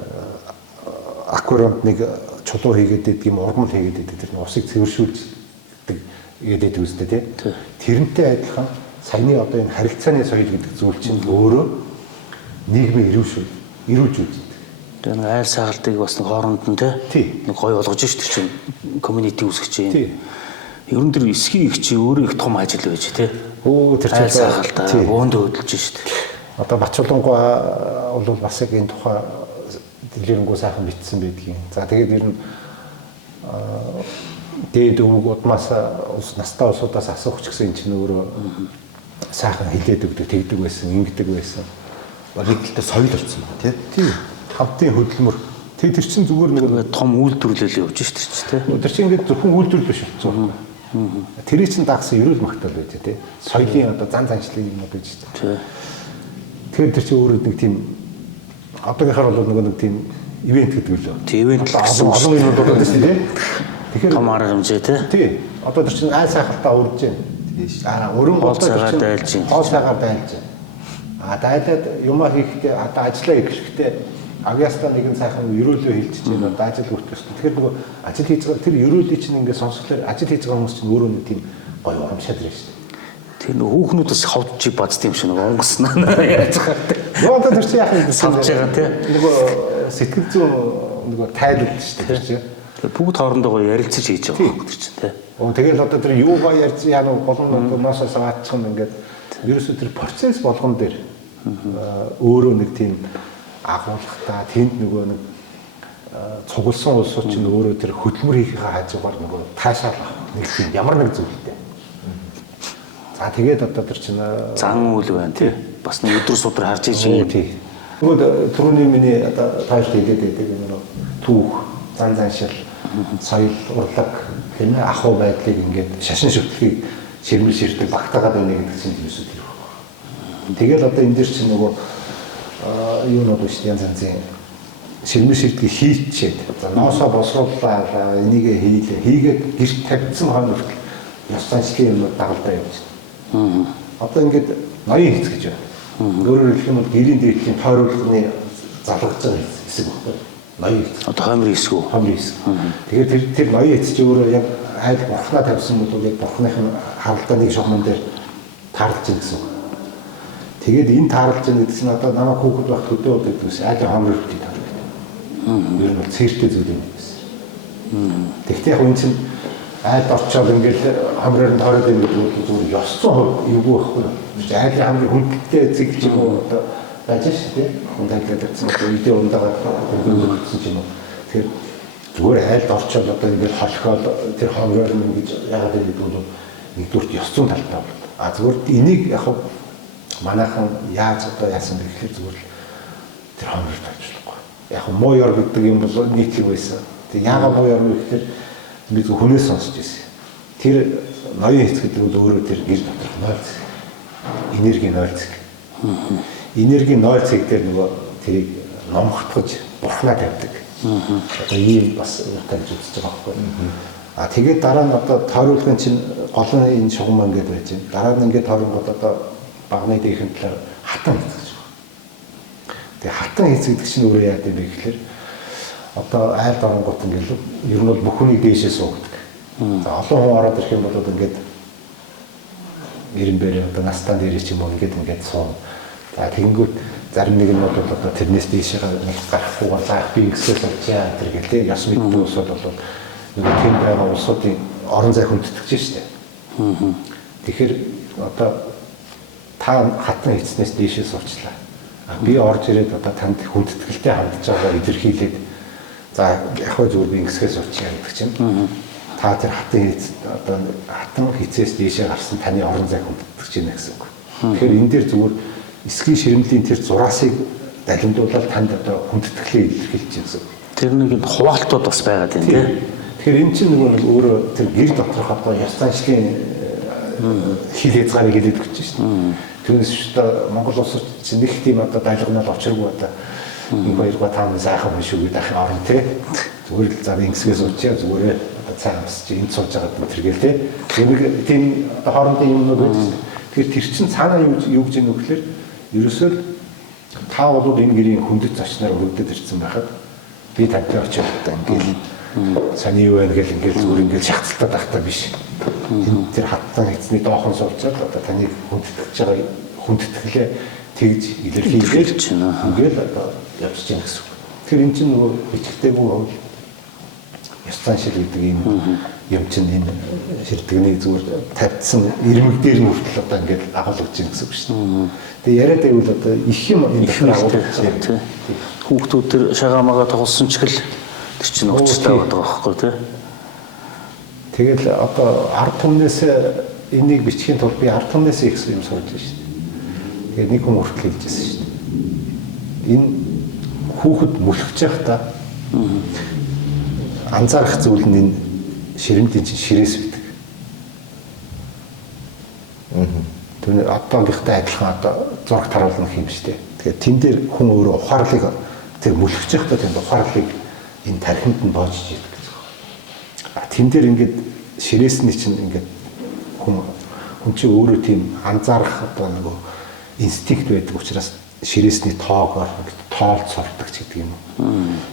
аквариумд нэг чулуу хийгээд идэг юм, ургамал хийгээд идэг. Тэр усыг цэвэршүүлдэг гэдэг үстэй тий. Тэрнтэй адилхан саяны одоо энэ харилцааны соёл гэдэг зүйл чинь өөрөө нийгмийг ирүүлж үздэг. Тэгээ нэг айл сагалдыг бас нэг хооронд нь тий нэг гоё болгож шүү дээ чинь community үүсгэж юм. Тий. Ер нь тэр эсхий их чи өөрөө их том ажил байж тий. Өө тэр айл сагалдаа бөөнд хөдөлж шүү дээ. Одоо Бачулангуй бол бас яг энэ тухай дэлгэрэнгүй сайхан бичсэн байдгийн. За тэгээд ер нь дээд өвөг удмаас настай улсуудаас асуух ч гэсэн энэ чинь өөрөө сайхан хилээд өгдөг, тэгдэг байсан, ингэдэг байсан. Нэг талтай соёл болсон ба тий. Хамтын хөдөлмөр. Тэр чинь зүгээр нэг том үйлдвэрлэл явж шүү дээ тий. Тэр чинь ингээд зөвхөн үйлдвэрлэл биш болсон. Тэрийг чинь дагсан ерөөл магтаал байж тий. Соёлын одоо зан заншлын юм уу гэж тий. Тэгэхээр тэр чинь өөрөө нэг тийм одоогийнхаар бол нэг тийм ивент гэдэг үлээ. Тий ивент олон юм болоод байна тий. Тэгэхээр том арга хэмжээ тий. Тий. Одоо тэр чинь айл сайхалтаа урж байна. Өрөн хоол цагаар дайлж байна. Хоол цагаар дайлж байна. Дайлаад юмаа хийхдээ одоо ажиллаа эхлэхдээ авьяастаа нэгэн сайхан ерөөлөө хилчиж байна. Одоо ажил хүртэх ёстой. Тэгэхээр нөгөө ажил хийж байгаа тэр ерөөлийг чинь ингээд сонсголоор ажил хийж байгаа хүмүүс чинь өөрөө нэг тийм гоё урамшаад байна шүү дээ. Тэр нөгөө хүүхнүүдээс хавч бацд юм шиг нөгөө онгоснаа яаж гартай. Нөгөө одоо тэр чинь яах юм санаж байгаа тий. Нөгөө сэтгэл зүйн нөгөө тайлбар шүү дээ тэр чинь. Тэр бүгд хоорондоо ярилцаж хийж байгаа юм тэр чинь тий. Тэгэл одоо тэр юугаа ярьж яа нэг болон ноосоо саачих юм ингээд ерөөсөө тэр процесс болгон дээр өөрөө нэг тийм агуулгатай тэнд нөгөө нэг цугласан улсууд чинь өөрөө тэр хөдөлмөр хийхээ хажуугаар нөгөө таашаал нэг тийм ямар нэг зүйлтэй. За тэгээд одоо тэр чинь зан үйл байна тий. Бас нэг өдөр судар харж иж юм тий. Нөгөө түрүүний миний одоо тайлт хийгээд байдаг нөгөө түүх, зан заншил, соёл, урлаг хэмээн ахуй байдлыг ингээд шашин шүтлгийг ширмэл ширдэг багтаагаад байна гэдэг чинь юусоо тэр. Тэгэл одоо энэ дэр чинь нөгөө юу нэг биш янз янзын ширмэл ширдгийг хийчихэд за ноосоо босрууллаа энийг хийгээд гэрт тавьсан хойно хүртэл ёс заншлын юм дагалдаа явж байна. Одоо ингээд ноён хийц гэж байна. Өөрөөр хэлэх юм бол гэрийн дээдлийн тойруулганы залгаж байгаа хэсэг баггүй. Ноён хийц. Одоо хомрын хэсэг үү? Хомрын хэсэг. Тэгээд тэр ноён хийц чи өөрөө яг айл бурхнаа тавьсан бол яг бурхныхын харалдааны шугамн дээр таарлж ийн гэсэн. Тэгээд энэ таарлж ийн гэдэг чинь одоо намайг хүүхэд багт хөдөө гэдэг үс айлын хомрын хөдөө таарлж байна. Ер нь бол цээртэй зүйл юм байсан. Тэгтээ яг үн чинь айлд орчоод ингээд хамраар нь тойроод юм гэдэг бол зүгээр ёс зүйн юу байхгүй. Айлын хамрын хүндэлтэй зэг ч юм уу одоо байж шүү дээ. Хүн таглаад ирсэн одоо үдээ ундагаад хөнгөлөлдсөн ч юм уу. Тэгэхээр зүгээр айлд орчоод одоо ингээд холхоод тэр хамраар нь ингэж яагаад гэдэг бол нэгдүгээр ёс зүйн талтай бол. А зүгээр энийг яг манайхан яаж одоо яасан бэ гэхээр зүгээр тэр хамраар тавьчихлахгүй. Яг муу ёр гэдэг юм бол нийт юм байсан. Тэг яагаад муу ёр вэ гэхээр би зөв хүнээс сонсч ирсэн. Тэр ноён хэсэг гэдэг нь өөрөө тэр гэр доторх нойрц. Энерги нойрц. Энерги нойрцыг дээр нөгөө тэрийг номхотгож бурхнаа тавьдаг. Одоо ийм бас тавьж үзэж байгаа байхгүй. А тэгээд дараа нь одоо тойруулгын чинь гол нь энэ шугам ингээд байж байна. Дараа нь ингээд тойронгод одоо багны дээхэн талаар хатан хийх гэж байна. Тэгээ хатан хийх гэдэг чинь өөрөө яа гэв гэхээр одоо айлд оронгот ингээд ер нь бол бүх хүнийг дээшээ суугадаг. За олон хүн ороод ирэх юм бол ингээд ирэн бэрээ одоо настан дээр ч юм уу ингээд суун. За тэгэнгүүт зарим нэг нь бол одоо тэрнээс дээшээ нэг гарахгүй заах би ингэсээс болчихъя тэр гэлээ яс мэдгүй усод бол нэг тийм байгаа улсуудын орон зай хүндэтгэж штэ. Тэгэхээр одоо та хатан эцнээс дээшээ суучлаа. Би орж ирээд одоо танд хүндэтгэлтэй хандж байгаа илэрхийлээд за яг хөө зүгээр би ингэсгээ суучих гэдэг чинь. Та тэр хатан хизээс дээшээ гарсан таны орон зай хүндэтгэж байна гэсэн үг. Тэгэхээр энэ дээр зүгээр эсгийн ширэмлийн тэр зураасыг далимдуулаад танд одоо хүндэтгэлээ илэрхийлж байна гэсэн үг. Тэр нэг хуваалтууд бас байгаад байна тийм. Тэгэхээр энэ чинь нөгөө өөрөө тэр гэр доторх одоо ёс заншлын хил хязгаарыг хэлээд өгч байна шүү дээ. Түүнээс шүү Монгол улс чинь нэг тийм одоо дайлгнал очиргүй одоо энэ 2-5 сайхан хүн шүү гэдэг ахын орон тий. Зүгээр л зав ингэсгээс уучаа зүгээрээ одоо цаа амсч энд сууж байгаа тэргээл тий. Тийм одоо хоорондын юмнууд байдаг. Тэгэхээр тэр чинь цаанаа юу гэж юм нөхлөөр ерөөсөө та бол энэ гэрийн хүндэт зочноор өргөдөд ирсэн байхад би тантай очиж одоо ингээл саний юу байна гэл ингээл зүгээр ингээл шахацтаад байхдаа биш. Энэ тэр хаттан эцний доохон суулцаад одоо таныг хүндэтгэж байгаа хүндэтгэлээ тэгж илэрхийлж ингээл одоо явж чинь гэсэн үг. Тэгэхээр эн чинь нөгөө бичгтэйгүй хувь ёс заншил гэдэг юм чинь энэ ширтгэний зүгээр тавьдсан ирмэг дээр нь хүртэл одоо ингээд агуулж чинь гэсэн үг шүү дээ. Тэгээ яриад байвал одоо их юм энэ дээр агуулж чинь хүүхдүүд тэр шагаамаага тоглосон ч гэл тэр чинь уцтай байгаа байхгүй тий. Тэгэл одоо ард түмнээс энийг бичхийн тулд би ард түмнээс их юм сурж байна шүү дээ. Тэгээ нэг хүн хүртэл хэлжсэн шүү дээ. Энэ хүүхэд мөлхөж байхдаа анзаарах зүйл нь энэ ширэмтийн ширээс байдаг. Түүний одоогийнхтай адилхан одоо зураг таруулна юм шүү дээ. Тэгэхээр тэн дээр хүн өөрөө ухаарлыг тэр мөлхөж байхдаа тэр ухаарлыг энэ тархинд нь боожж идэг гэж байна. Тэн дээр ингээд ширээсний чинь ингээд хүн чинь өөрөө тийм анзаарах одоо нэг инстинкт байдаг учраас ширээсний тоогоор тоолж сурдаг ч гэдэг юм уу.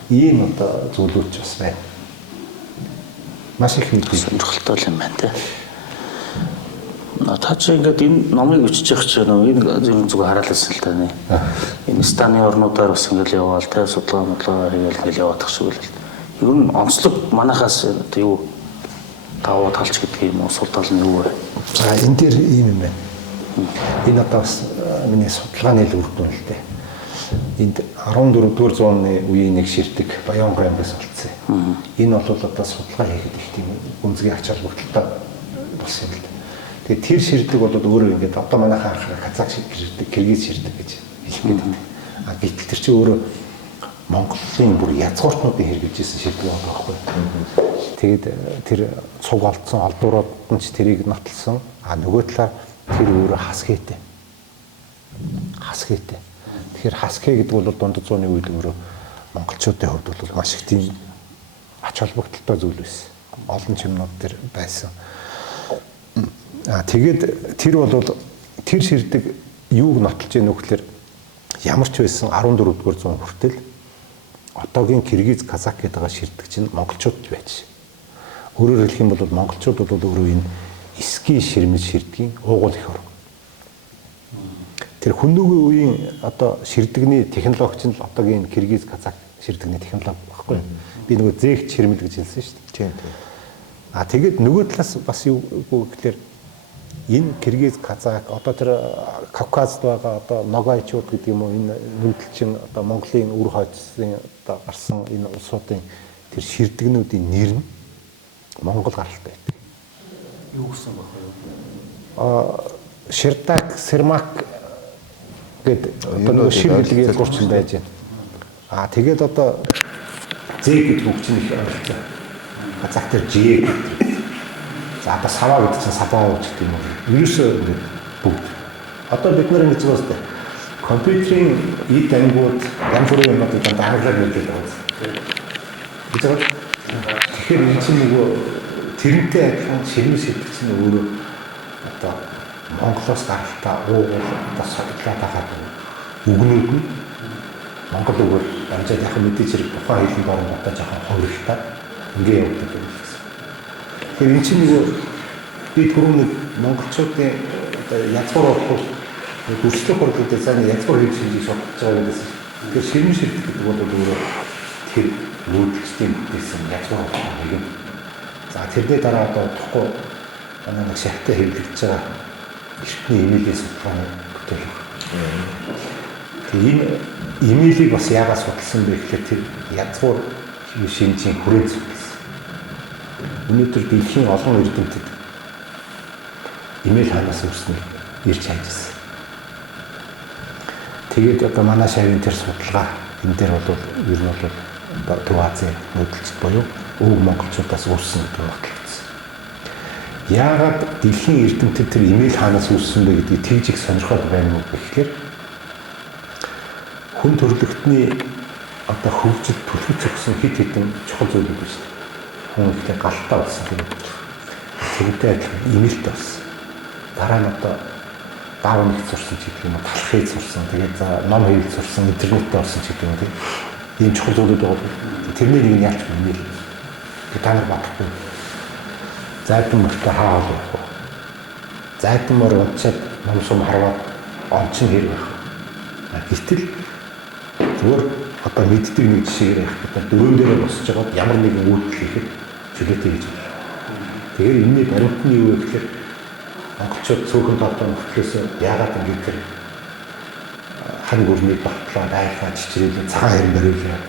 Ийм одоо зүйлүүд бас байна. Маш их мэдээ сонирхолтой юм байна те. Та чи ингээд энэ номыг бичиж явах чинь энэ зөвхөн зүгээр хараалсан л таны. Энэ станы орнуудаар бас ингээд яваал те судалгаа хийгээл яваадах шиг л. Ер нь онцлог манахаас юу даваа талч гэдэг юм уу судалгаа нь юу вэ? За энэ дээр ийм юм байна. Энэ одоо бас миний судалгааны л үр дүн л дээ. Энд 14-р зууны үеийн нэг ширтэг Баянгор аймгаас олцсон. Энэ бол одоо судалгаа хийхэд их тийм гүнзгий ач холбогдолтой болсон юм л дээ. Тэгээ тэр ширтэг бол өөрөө ингээд одоо манайхан анхаарал казак ширтэг, киргиз ширтэг гэж хэлэх гэдэг. А гэтэл тэр чинь өөрөө Монголын бүр язгууртнуудын хэрэгжилсэн ширтэг байгаа байхгүй. Тэгээд тэр цуг олдсон олдуурууд нь ч тэрийг нотлсон. А нөгөө талаар тэр өөрөө хасгээтэй. Хасгээтэй. Тэгэхээр хасгээ гэдэг бол дундад зууны үед өөрөө монголчуудын хувьд бол маш их тийм ач холбогдолтой зүйл байсан. Олон чимнууд тэр байсан. Тэгээд тэр бол тэр ширдэг юуг нотолж яах вэ гэхээр ямар ч байсан 14-р зуун хүртэл одоогийн киргиз казак гэдэг ширдэг чинь монголчууд байж. Өөрөөр хэлэх юм бол монголчууд бол өөрөө энэ эсгийн ширмэл ширдгийн уугуул их орн. Тэр хүннүүгийн үеийн одоо ширдэгний технологи чинь л одоогийн киргиз казак ширдэгний технологи багхгүй. Би нөгөө зээгт ширмэл гэж хэлсэн шүү дээ. Тийм. Тэгээд нөгөө талаас бас юу гэхээр энэ киргиз казак одоо тэр Кавказд байгаа одоо ногайчууд гэдэг юм уу энэ нүүдэлчин одоо Монголын үр хойцсын одоо гарсан энэ улсуудын тэр ширдэгнүүдийн нэр нь Монгол гаралтай байдаг. Юу гэсэн бохоо? Ширдаг, Сермак гэдэг одоо нөгөө шир хэлгийн гурчин байж байна. Тэгээд одоо зэг гэдэг үг чинь их ойлцоо. Казак тэр жиг. За одоо саваа гэдэг чинь саваа ууч гэдэг юм уу. Ерөөсөө ингээд бүгд. Одоо бид нар ингэ зүгээс тэ компьютерийн эд ангууд янз бүрийн юмнуудыг анхаарал мэдээд байгаа. Тэгэхээр энэ чинь нөгөө тэрнтэй адилхан ширмэл ширдэг чинь өөрөө одоо Монголоос гаралтай уугуул одоо соёлоо дагаад үгнүүд нь Монгол үгээр амжаад яхан мэдээж хэрэг тухайн хэлний борон одоо жоохон ховролтой ингээ явагддаг юм гэсэн. Тэгэхээр энэ чинь нөгөө би түрүү нэг монголчуудын одоо язгуур болох дүрслэх хурлуудад сайн язгуур хийж хийж судалж байгаа гэсэн. Тэгэхээр ширмэл ширдэг гэдэг бол өөрөө тэр нүүдэлчдийн бүтээсэн язгуур болох нэг юм. За тэрний дараа одоо утгагүй манай нэг шахтаа хэвлэгдэж байгаа эртний имэйлийн судалгааны бүтээл. Тэгээ энэ имэйлийг бас яагаад судалсан бэ гэхээр тэр язгуур шинжийн хүрээнд судалсан. Өнөөдөр дэлхийн олон эрдэмтэд имэйл ханаас үүснэ ирж хайжсэн. Тэгээд одоо манай шавийн тэр судалгаа энэ дээр бол ер нь бол Төв Азийн нүүдэлчд буюу өвөг монголчуудаас үүссэн гэдэг нь батлагдсан. Яагаад дэлхийн эрдэмтэд тэр имэйл хаанаас үүссэн бэ гэдгийг тэгж их сонирхоод байна уу гэхээр хүн төрөлхтний одоо хөгжил түлхэж өгсөн хит хитэн чухал зүйлүүд биш. Хүн ихтэй галтаа болсон гэдэг. Тэрнтэй адилхан имэйлтэй болсон. Дараа нь одоо даав нэг сурсан ч гэдэг юм уу, талах хийж сурсан. Тэгээд за ном хийж сурсан, интернеттэй болсон ч гэдэг юм уу. Ийм чухал зүйлүүд байгаа. Тэрний нэг нь ялч имэйл. Та нар бодохгүй. Зайдан мөртөө хаа болох вэ? Зайдан мөр унцаад ном сум харваад онцон хэрэг байх. Гэтэл зүгээр одоо мэддэг нэг жишээр ярих гэдэг дөрөв дээрээ босч байгаа ямар нэгэн үйлдэл хийхэд чөлөөтэй гэж байна. Тэгэхээр энэний баримтны юу вэ гэхээр монголчууд цөөхөн толгой мөртлөөс яагаад ингэж тэр хан бүрний багтлаа дайхаа чичрээд цагаан хэрэг бариулаа.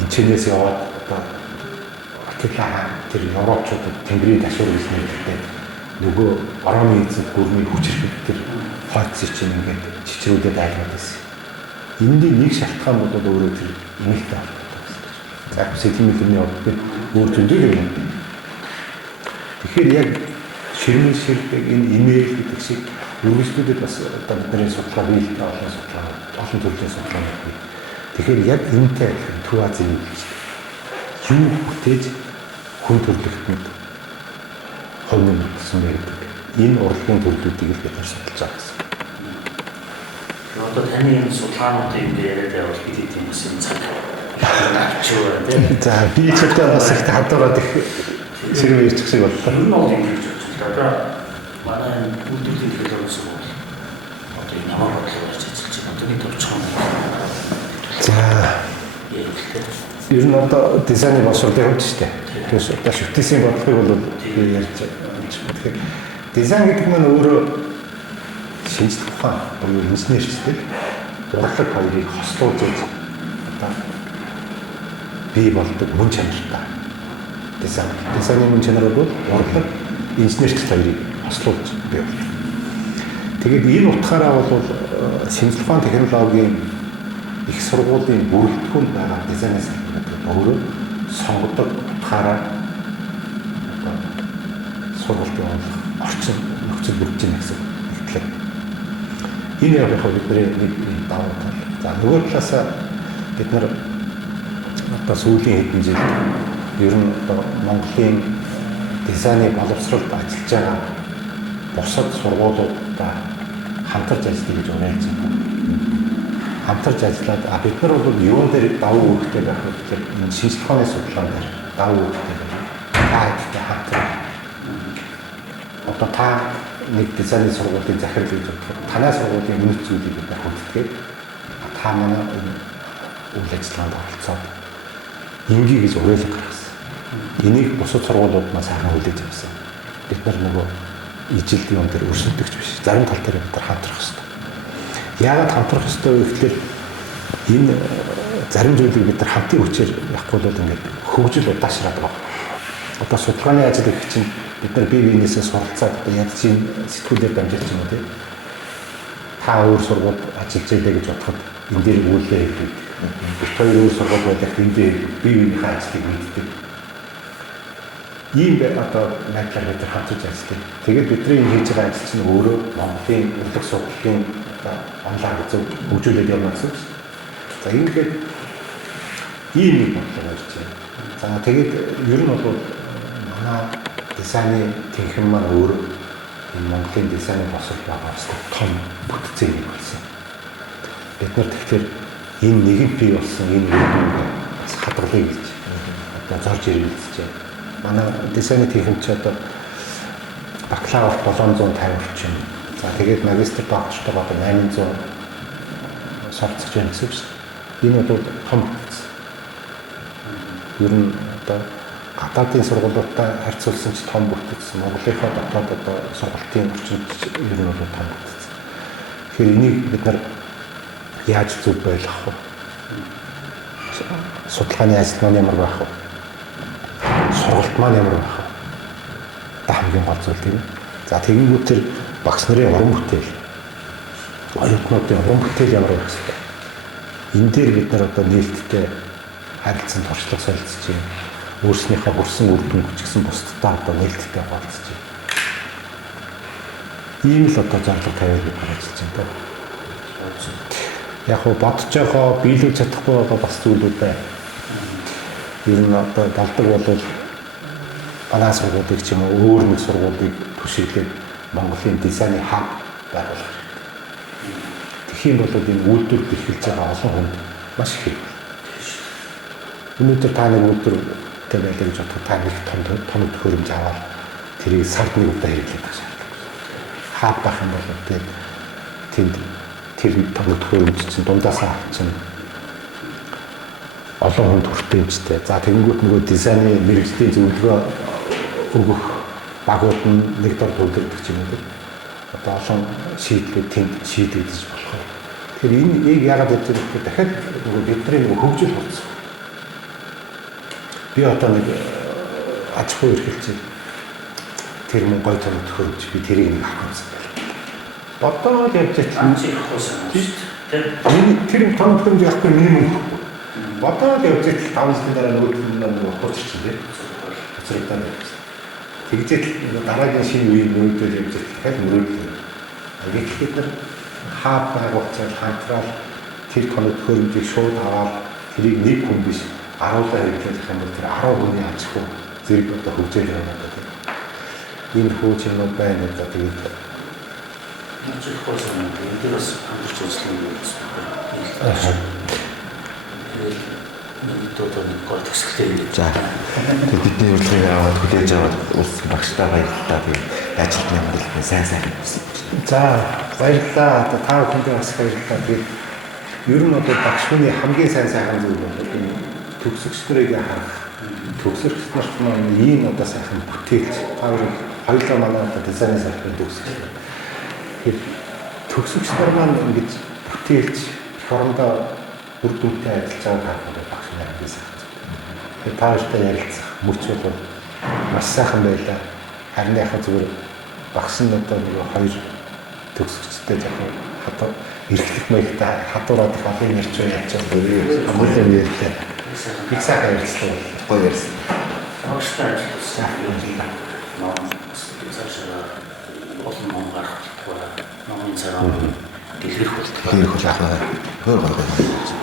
Энчнээс яваад одоо Атилаа тэр европчуудад тэнгэрийн ташуур гэсэн нэртэй нөгөө Ороны эзэнт гүрний хүч хэрэг тэр хойцсон чинь ингээд чичрүүдэд айлгаад байсан. Эндийн нэг шалтгаан бол өөрөө тэр имэйлтэй холбоотой. За сэтгэлмэлний явдал өөр зөндөө юм. Тэгэхээр яг ширмэн ширхэг энэ имэйл гэдэг шиг үргэлжлүүлээд бас одоо бидний судалгаа биелэлтэй олон төрлийн судалгаа бий. Тэгэхээр яг энэтэй Төв Азийн юу бүтээж хүн төрөлхтөнд хоног гэсэн байх. Энэ урлагийн төрлүүдийг л бид нар судалж байгаа гэсэн. Одоо таны энэ судалгаануудыг ингээд яриад байвал бид тийм бас юм цаг авчгаа тийм. За би ч одоо бас их хадгараад их зэрэг ирчих шиг боллоо. Энэ бол юм гэж бодсон. Одоо манай үйлдвэрлэлийн хэлбэрээс бол одоо энэ ямар бодлоор ярьж ажиллаж байна. Одооний төвчхон. За ер нь одоо дизайны боловсрол явж штэ. Тэгэхээр одоо шүтээсийн бодлогыг бол би ярьж байгаа. Тэгэхээр дизайн гэдэг нь өөрөө шинжлэх ухаан буюу инженерчтэй урлаг хоёрыг хослуулж одоо бий болдог мөн чанартай. Дизайны мөн чанар бол урлаг инженерчтэй хоёрыг хослуулж бий болдог. Тэгээд энэ утгаараа бол шинжлэх ухааны технологийн их сургуулийн бүрэлдэхүүн байгаа дизайны салбар өөрөө сонгодог утгаараа одоо сургалтын орчин нөхцөл бүрдэж байна гэсэн хэлтлээ. Энэ яг бидний нэг давуу тал. За нөгөө талаас бид нар одоо сүүлийн хэдэн жил ер нь одоо Монголын дизайны боловсролд ажиллаж байгаа бусад сургуулиудаа хамтарч ажиллая гэж уриалж байна. Хамтарч ажиллаад бид нар бол юун дээр давуу үүрэгтэй байх вэ гэхээр энэ шинжлэх ухааны судалгаан дээр давуу үүрэгтэй байна. Та хамтран одоо та нэг дизайны сургуулийн захирал гэж бодоход танай сургуулийн үнэт зүйлийг бид хөдөлгөөд та манай үйл ажиллагаанд оролцоод ингээ гэж уриалга гаргасан. Энийг бусад сургуулиуд маань сайхан хүлээж авсан. Бид нар нөгөө ижилт юм дээр өрсөлдөгч биш. Зарим тал дээр бид нар хамтрах хэрэгтэй. Яагаад хамтрах ёстой вэ гэхээр энэ зарим зүйлийг бид нар хамтын хүчээр явахгүй бол ингээд хөгжил удаашраад байгаа. Одоо судалгааны ажил гэх чинь бид нар бие биенээсээ суралцаад яг чинь сэтгүүлээр дамжуулж юм уу тийм. Та өөр сургууль ажиллаж байлаа гэж бодоход энэ дээр үйлдэл хийдэг. Бид хоёр өөр сургууль байлаа энэ дээр бие биенийхээ ажлыг мэддэг. Ийм одоо найдлаар бид нар хамтарч ажилладаг. Тэгээд бидний хийж байгаа ажил чинь өөрөө Монголын урлаг сургуулийн онлайн зөв хөгжүүлээд явна гэсэн үг. За ингээд ийм нэг бодлого ирж байна. За тэгээд ер нь бол манай дизайны тэнхим маань өөрөө энэ Монголын дизайны босол байгаас том бүтцээ нэг болсон. Бид нар тэгэхээр энэ нэгэн бий болсон энэ үйлдвэрийг хадгалъя гэж одоо зорж ирүүлж байна. Манай дизайны тэнхимч одоо бакалавр 750 орчим. За тэгээд магистр доктортой одоо 800 сурцж байна гэсэн үг. Энэ бол том бүтц. Ер нь одоо гадаадын сургуулиудтай харьцуулсан ч том бүртгэсэн. Монголынхаа дотоод одоо сургалтын орчинд ер нь бол том бүртгэсэн. Тэгэхээр энийг бид нар яаж зөв байлгах вэ? Судалгааны ажил маань ямар байх вэ? Сургалт маань ямар байх вэ? Та хамгийн гол зүйл тийм. За тэгэнгүүт тэр багш нарын уран бүтээл, оюутнуудын уран бүтээл ямар байх вэ? Энэ дээр бид нар одоо нээлттэй харилцан туршлага солилцож байна. Өөрснийхөө хүрсэн үр дүн хүчгсэн бусдтай одоо нээлттэй хуваалцаж байна. Ийм л одоо зарлага тавиад бид ажиллаж байна. Яг хөө бодож байгаа биелүүлж чадахгүй байгаа бас зүйлүүд байна. Ер нь одоо болдог бол манай сургуулийг ч юм уу өөр нэг сургуулийг түшиглээд Монголын дизайны хаб байгуулах. Тэгэх юм бол энэ үйлдвэр бэлтгэж байгаа олон хүнд маш их хэрэг. Өнөөдөр та нэг өдөр байлаа гэж бодоход та нэг том төхөөрөмж аваад тэрийг сард нэг удаа хэрэглээд байгаа шаардлага. Хаб байх юм бол тэнд тэр том төхөөрөмж чинь дундаасаа чинь олон хүнд хүртээмжтэй. За тэгэнгүүт нөгөө дизайны мэрэгжлийн зөвлөгөө өгөх багууд нь нэг дор төвлөрдөг юм уу? Одоо олон шийдлүүд тэнд шийдэгдэж болох. Тэгэхээр энэ яагаад гэж хэлэхэд дахиад нөгөө бидний нөгөө хөгжил болсон. Би одоо нэг аж ахуй эрхэлж тэр мөн гой том төхөөрөмж би тэрийг нэг авах гэсэн байна. Бодоод явж тэр том төхөөрөмж авахгүй миний мөн. Бодоод явж 5 жилийн дараа нөгөө хурцч тийм. Хоцрогдоод байна. Тэгжээд дараагийн шинэ үеийн нүүдэл явж дахиад нүүдэл. Гэтэл бид нар хаа байгуулцал хамтраад тэр том төхөөрөмжийг шууд аваад тэрийг нэг хүн биш 10 хэрэглэх юм бол тэр 10 хүний аж ахуй зэрэг одоо хөгжөөл яваад байна. Энэ хөөж юм байна одоо тэгээд нэг хөөсөн юм. Тэр бас хамтарч үзлээ юм байна. Тэгээд нэг гол төсөлтэй юм. За. Тэгээд бидний урилгыг аваад хүлээж аваад улсын багштай баярлалаа. Тэгээд ажилт ямар л сайн байсан. За баярлалаа. Одоо та бүхэндээ бас баярлалаа. Тэгээд ер нь одоо багш хүний хамгийн сайн зүйл бол төгсөгчдөрийг харах. Төгсөгчд нарт маань ийм одоо сайхан бүтээлч хоёулаа манай одоо дизайны салбарын төгсөгчд. Тэгэхээр төгсөгчд нар маань ингэж бүтээлч хорондоо үр дүнтэй ажиллаж байгаа харахад багш нар хамгийн сайхан. Тэгээд та бүхэнд ярилцах мөч бол маш сайхан байлаа. Харин яхаа зүгээр багш нь одоо нэг хоёр төгсөгчтэй яг хатаа эрхлэх маягтай хадуураад их олон ярьж яаж байгаа хамгийн ярьлаа. Их сайхан ярилцлаа. Гоё ярьсан. Багштай ажилласан юм. Ном цаашаа олон ном гаргах. Номын цараа дэлгэрэх болтгоо. Тэр их бол яах вэ? Хөр гоо.